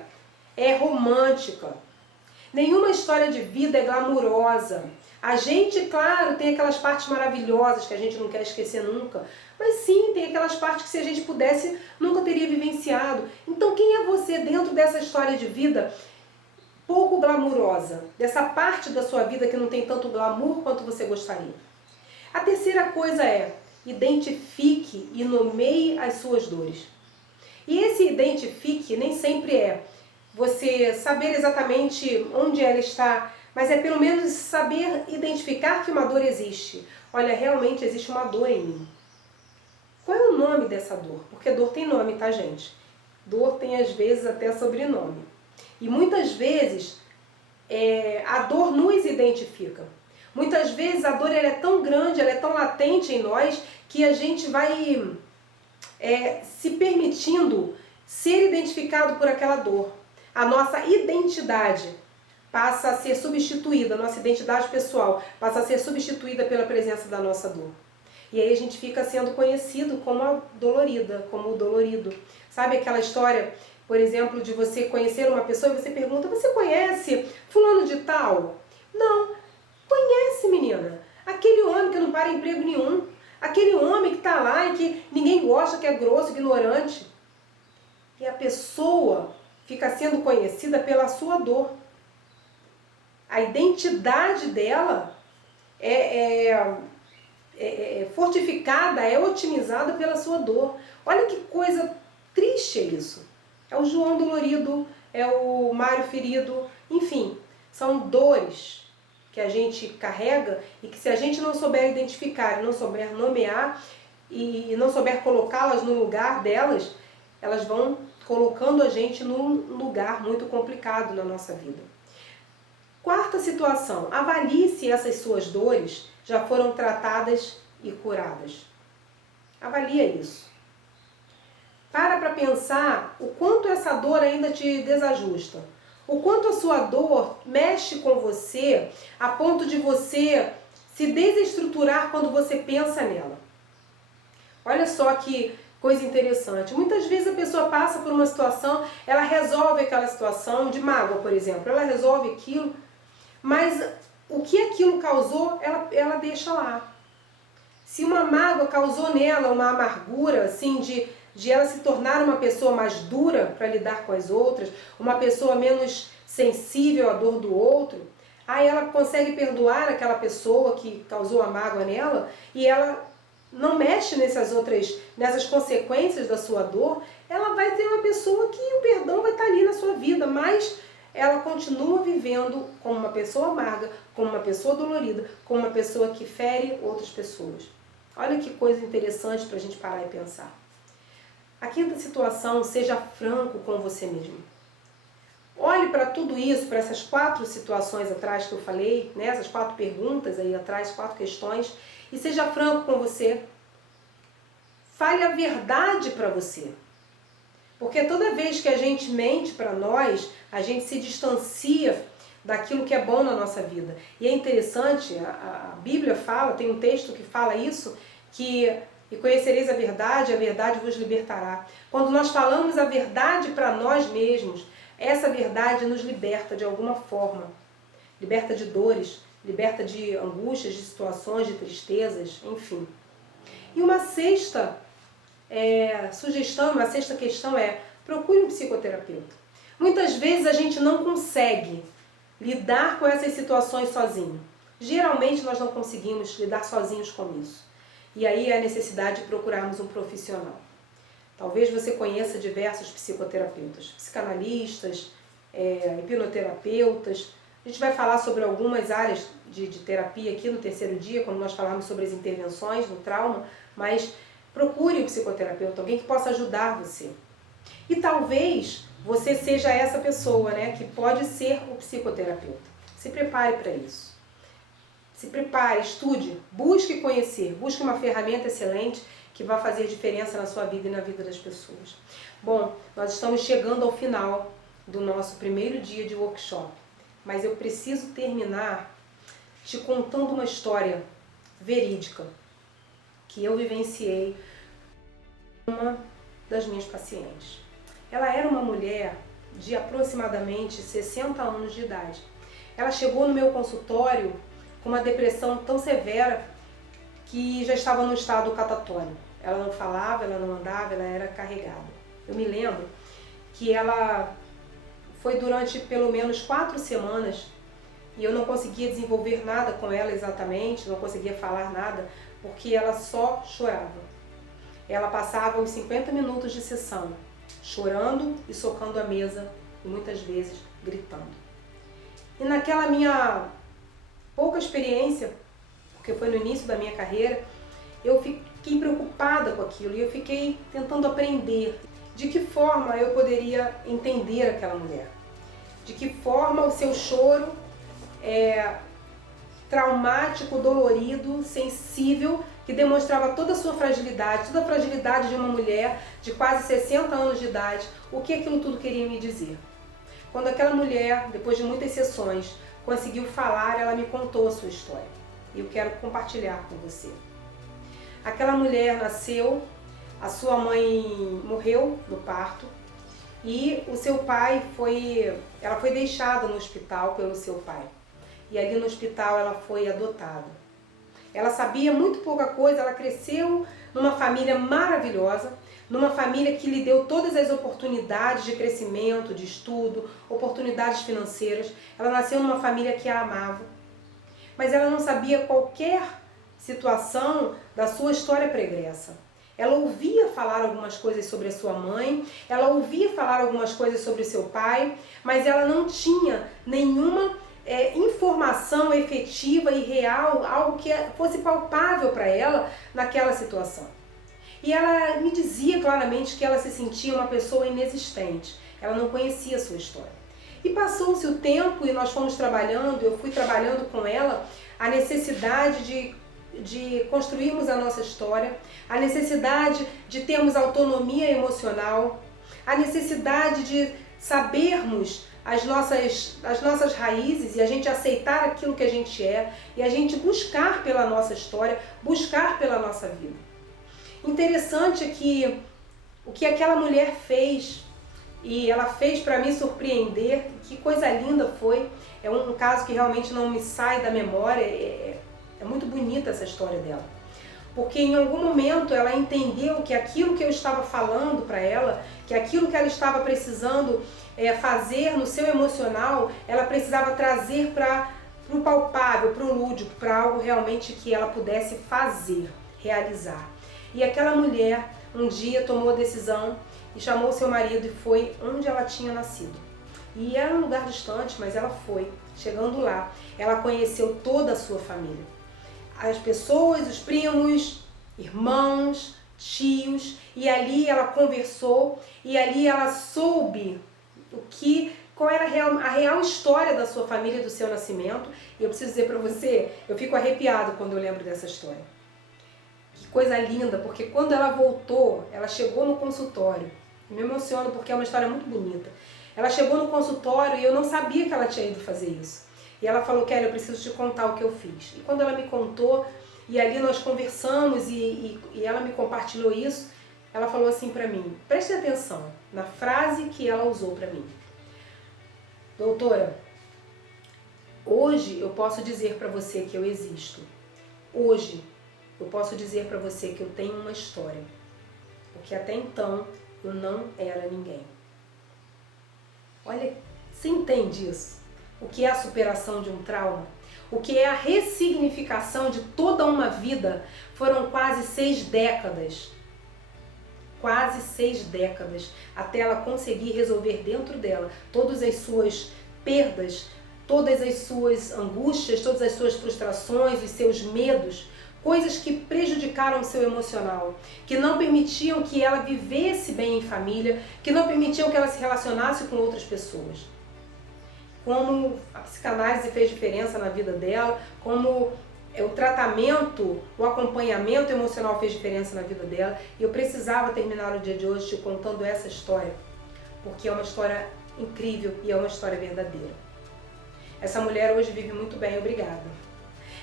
é romântica. Nenhuma história de vida é glamurosa. A gente, claro, tem aquelas partes maravilhosas que a gente não quer esquecer nunca, mas sim, tem aquelas partes que se a gente pudesse, nunca teria vivenciado. Então quem é você dentro dessa história de vida pouco glamurosa? Dessa parte da sua vida que não tem tanto glamour quanto você gostaria? A terceira coisa é, identifique e nomeie as suas dores. E esse identifique nem sempre é você saber exatamente onde ela está, mas é pelo menos saber identificar que uma dor existe. Olha, realmente existe uma dor em mim. Qual é o nome dessa dor? Porque dor tem nome, tá, gente? Dor tem às vezes até sobrenome. E muitas vezes a dor nos identifica. Muitas vezes a dor ela é tão grande, ela é tão latente em nós, que a gente vai se permitindo ser identificado por aquela dor. A nossa identidade passa a ser substituída, a nossa identidade pessoal passa a ser substituída pela presença da nossa dor. E aí a gente fica sendo conhecido como a dolorida, como o dolorido. Sabe aquela história, por exemplo, de você conhecer uma pessoa e você pergunta, você conhece fulano de tal? Não. Conhece, menina. Aquele homem que não para emprego nenhum. Aquele homem que está lá e que ninguém gosta, que é grosso, ignorante. E a pessoa fica sendo conhecida pela sua dor. A identidade dela é fortificada, é otimizada pela sua dor. Olha que coisa triste isso. É o João dolorido, é o Mário ferido, enfim, são dores que a gente carrega e que se a gente não souber identificar, não souber nomear e não souber colocá-las no lugar delas, elas vão colocando a gente num lugar muito complicado na nossa vida. Quarta situação, avalie se essas suas dores já foram tratadas e curadas. Avalia isso. Para pensar o quanto essa dor ainda te desajusta. O quanto a sua dor mexe com você a ponto de você se desestruturar quando você pensa nela. Olha só que coisa interessante. Muitas vezes a pessoa passa por uma situação, ela resolve aquela situação de mágoa, por exemplo. Ela resolve aquilo, mas o que aquilo causou, ela deixa lá. Se uma mágoa causou nela uma amargura, assim, de ela se tornar uma pessoa mais dura para lidar com as outras, uma pessoa menos sensível à dor do outro, aí ela consegue perdoar aquela pessoa que causou a mágoa nela e ela não mexe nessas consequências da sua dor, ela vai ter uma pessoa que o perdão vai estar ali na sua vida, mas ela continua vivendo como uma pessoa amarga, como uma pessoa dolorida, como uma pessoa que fere outras pessoas. Olha que coisa interessante para a gente parar e pensar. A quinta situação, seja franco com você mesmo. Olhe para tudo isso, para essas 4 situações atrás que eu falei, né? Essas 4 perguntas aí atrás, 4 questões, e seja franco com você. Fale a verdade para você. Porque toda vez que a gente mente para nós, a gente se distancia daquilo que é bom na nossa vida. E é interessante, a Bíblia fala, tem um texto que fala isso, que e conhecereis a verdade vos libertará. Quando nós falamos a verdade para nós mesmos, essa verdade nos liberta de alguma forma. Liberta de dores, liberta de angústias, de situações, de tristezas, enfim. E uma sexta sugestão, uma sexta questão é: procure um psicoterapeuta. Muitas vezes a gente não consegue lidar com essas situações sozinho. Geralmente nós não conseguimos lidar sozinhos com isso. E aí é a necessidade de procurarmos um profissional. Talvez você conheça diversos psicoterapeutas, psicanalistas, hipnoterapeutas. A gente vai falar sobre algumas áreas de terapia aqui no terceiro dia, quando nós falarmos sobre as intervenções no trauma, mas procure um psicoterapeuta, alguém que possa ajudar você. E talvez você seja essa pessoa, né, que pode ser o psicoterapeuta. Se prepare para isso. Se prepare, estude, busque conhecer, busque uma ferramenta excelente que vai fazer diferença na sua vida e na vida das pessoas. Bom, nós estamos chegando ao final do nosso primeiro dia de workshop, mas eu preciso terminar te contando uma história verídica que eu vivenciei com uma das minhas pacientes. Ela era uma mulher de aproximadamente 60 anos de idade. Ela chegou no meu consultório com uma depressão tão severa que já estava no estado catatônico. Ela não falava, ela não andava, ela era carregada. Eu me lembro que ela foi durante pelo menos 4 semanas e eu não conseguia desenvolver nada com ela exatamente, não conseguia falar nada, porque ela só chorava. Ela passava os 50 minutos de sessão chorando e socando a mesa e muitas vezes gritando. E naquela minha pouca experiência, porque foi no início da minha carreira, eu fiquei preocupada com aquilo e eu fiquei tentando aprender de que forma eu poderia entender aquela mulher, de que forma o seu choro traumático, dolorido, sensível, que demonstrava toda a sua fragilidade, toda a fragilidade de uma mulher de quase 60 anos de idade, o que aquilo tudo queria me dizer. Quando aquela mulher, depois de muitas sessões, conseguiu falar, ela me contou a sua história. E eu quero compartilhar com você. Aquela mulher nasceu, a sua mãe morreu no parto e o seu pai ela foi deixada no hospital pelo seu pai. E ali no hospital ela foi adotada. Ela sabia muito pouca coisa, ela cresceu numa família maravilhosa, numa família que lhe deu todas as oportunidades de crescimento, de estudo, oportunidades financeiras. Ela nasceu numa família que a amava, mas ela não sabia qualquer situação da sua história pregressa. Ela ouvia falar algumas coisas sobre a sua mãe, ela ouvia falar algumas coisas sobre o seu pai, mas ela não tinha nenhuma informação efetiva e real, algo que fosse palpável para ela naquela situação. E ela me dizia claramente que ela se sentia uma pessoa inexistente, ela não conhecia a sua história. E passou-se o tempo e nós fomos trabalhando, eu fui trabalhando com ela a necessidade de de construirmos a nossa história, a necessidade de termos autonomia emocional, a necessidade de sabermos as nossas raízes e a gente aceitar aquilo que a gente é e a gente buscar pela nossa história, buscar pela nossa vida. Interessante é que o que aquela mulher fez, e ela fez para me surpreender, que coisa linda foi, é um caso que realmente não me sai da memória, é muito bonita essa história dela. Porque em algum momento ela entendeu que aquilo que eu estava falando para ela, que aquilo que ela estava precisando fazer no seu emocional, ela precisava trazer para o palpável, para o lúdico, para algo realmente que ela pudesse fazer, realizar. E aquela mulher um dia tomou a decisão e chamou seu marido e foi onde ela tinha nascido. E era um lugar distante, mas ela foi. Chegando lá, ela conheceu toda a sua família. As pessoas, os primos, irmãos, tios, e ali ela conversou e ali ela soube qual era a real história da sua família e do seu nascimento. E eu preciso dizer para você, eu fico arrepiado quando eu lembro dessa história. Que coisa linda, porque quando ela voltou, ela chegou no consultório. Me emociono porque é uma história muito bonita. Ela chegou no consultório e eu não sabia que ela tinha ido fazer isso. E ela falou, Kelly, eu preciso te contar o que eu fiz. E quando ela me contou, e ali nós conversamos e ela me compartilhou isso, ela falou assim para mim, preste atenção na frase que ela usou para mim. Doutora, hoje eu posso dizer para você que eu existo. Hoje eu posso dizer para você que eu tenho uma história. Porque até então eu não era ninguém. Olha, você entende isso? O que é a superação de um trauma? O que é a ressignificação de toda uma vida? Foram quase 6 décadas. Quase 6 décadas até ela conseguir resolver dentro dela todas as suas perdas, todas as suas angústias, todas as suas frustrações, os seus medos, coisas que prejudicaram o seu emocional, que não permitiam que ela vivesse bem em família, que não permitiam que ela se relacionasse com outras pessoas. Como a psicanálise fez diferença na vida dela, como o tratamento, o acompanhamento emocional fez diferença na vida dela. E eu precisava terminar o dia de hoje te contando essa história, porque é uma história incrível e é uma história verdadeira. Essa mulher hoje vive muito bem, obrigada.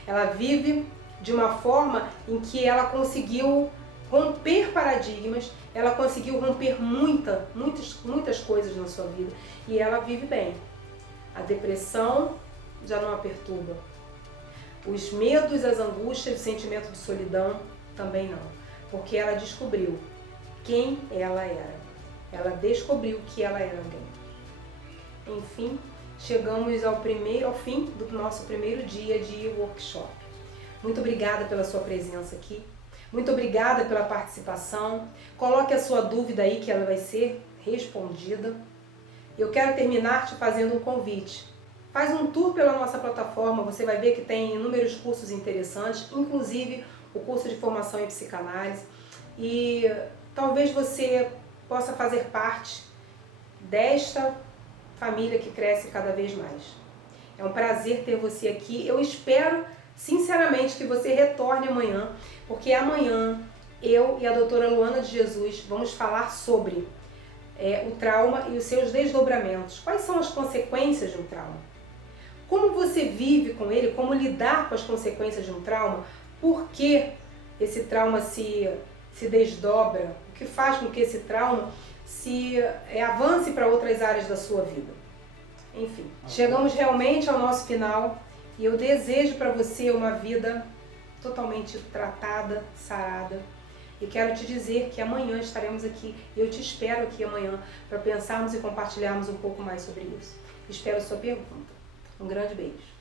Ela vive de uma forma em que ela conseguiu romper paradigmas, ela conseguiu romper muitas coisas na sua vida e ela vive bem. A depressão já não a perturba. Os medos, as angústias, o sentimento de solidão também não. Porque ela descobriu quem ela era. Ela descobriu que ela era alguém. Enfim, chegamos ao fim do nosso primeiro dia de workshop. Muito obrigada pela sua presença aqui. Muito obrigada pela participação. Coloque a sua dúvida aí que ela vai ser respondida. Eu quero terminar te fazendo um convite. Faz um tour pela nossa plataforma, você vai ver que tem inúmeros cursos interessantes, inclusive o curso de formação em psicanálise. E talvez você possa fazer parte desta família que cresce cada vez mais. É um prazer ter você aqui. Eu espero, sinceramente, que você retorne amanhã, porque amanhã eu e a doutora Luana de Jesus vamos falar sobre o trauma e os seus desdobramentos. Quais são as consequências de um trauma? Como você vive com ele, como lidar com as consequências de um trauma, por que esse trauma se desdobra, o que faz com que esse trauma avance para outras áreas da sua vida. Enfim, chegamos realmente ao nosso final e eu desejo para você uma vida totalmente tratada, sarada. E quero te dizer que amanhã estaremos aqui, eu te espero aqui amanhã para pensarmos e compartilharmos um pouco mais sobre isso. Espero sua pergunta. Um grande beijo.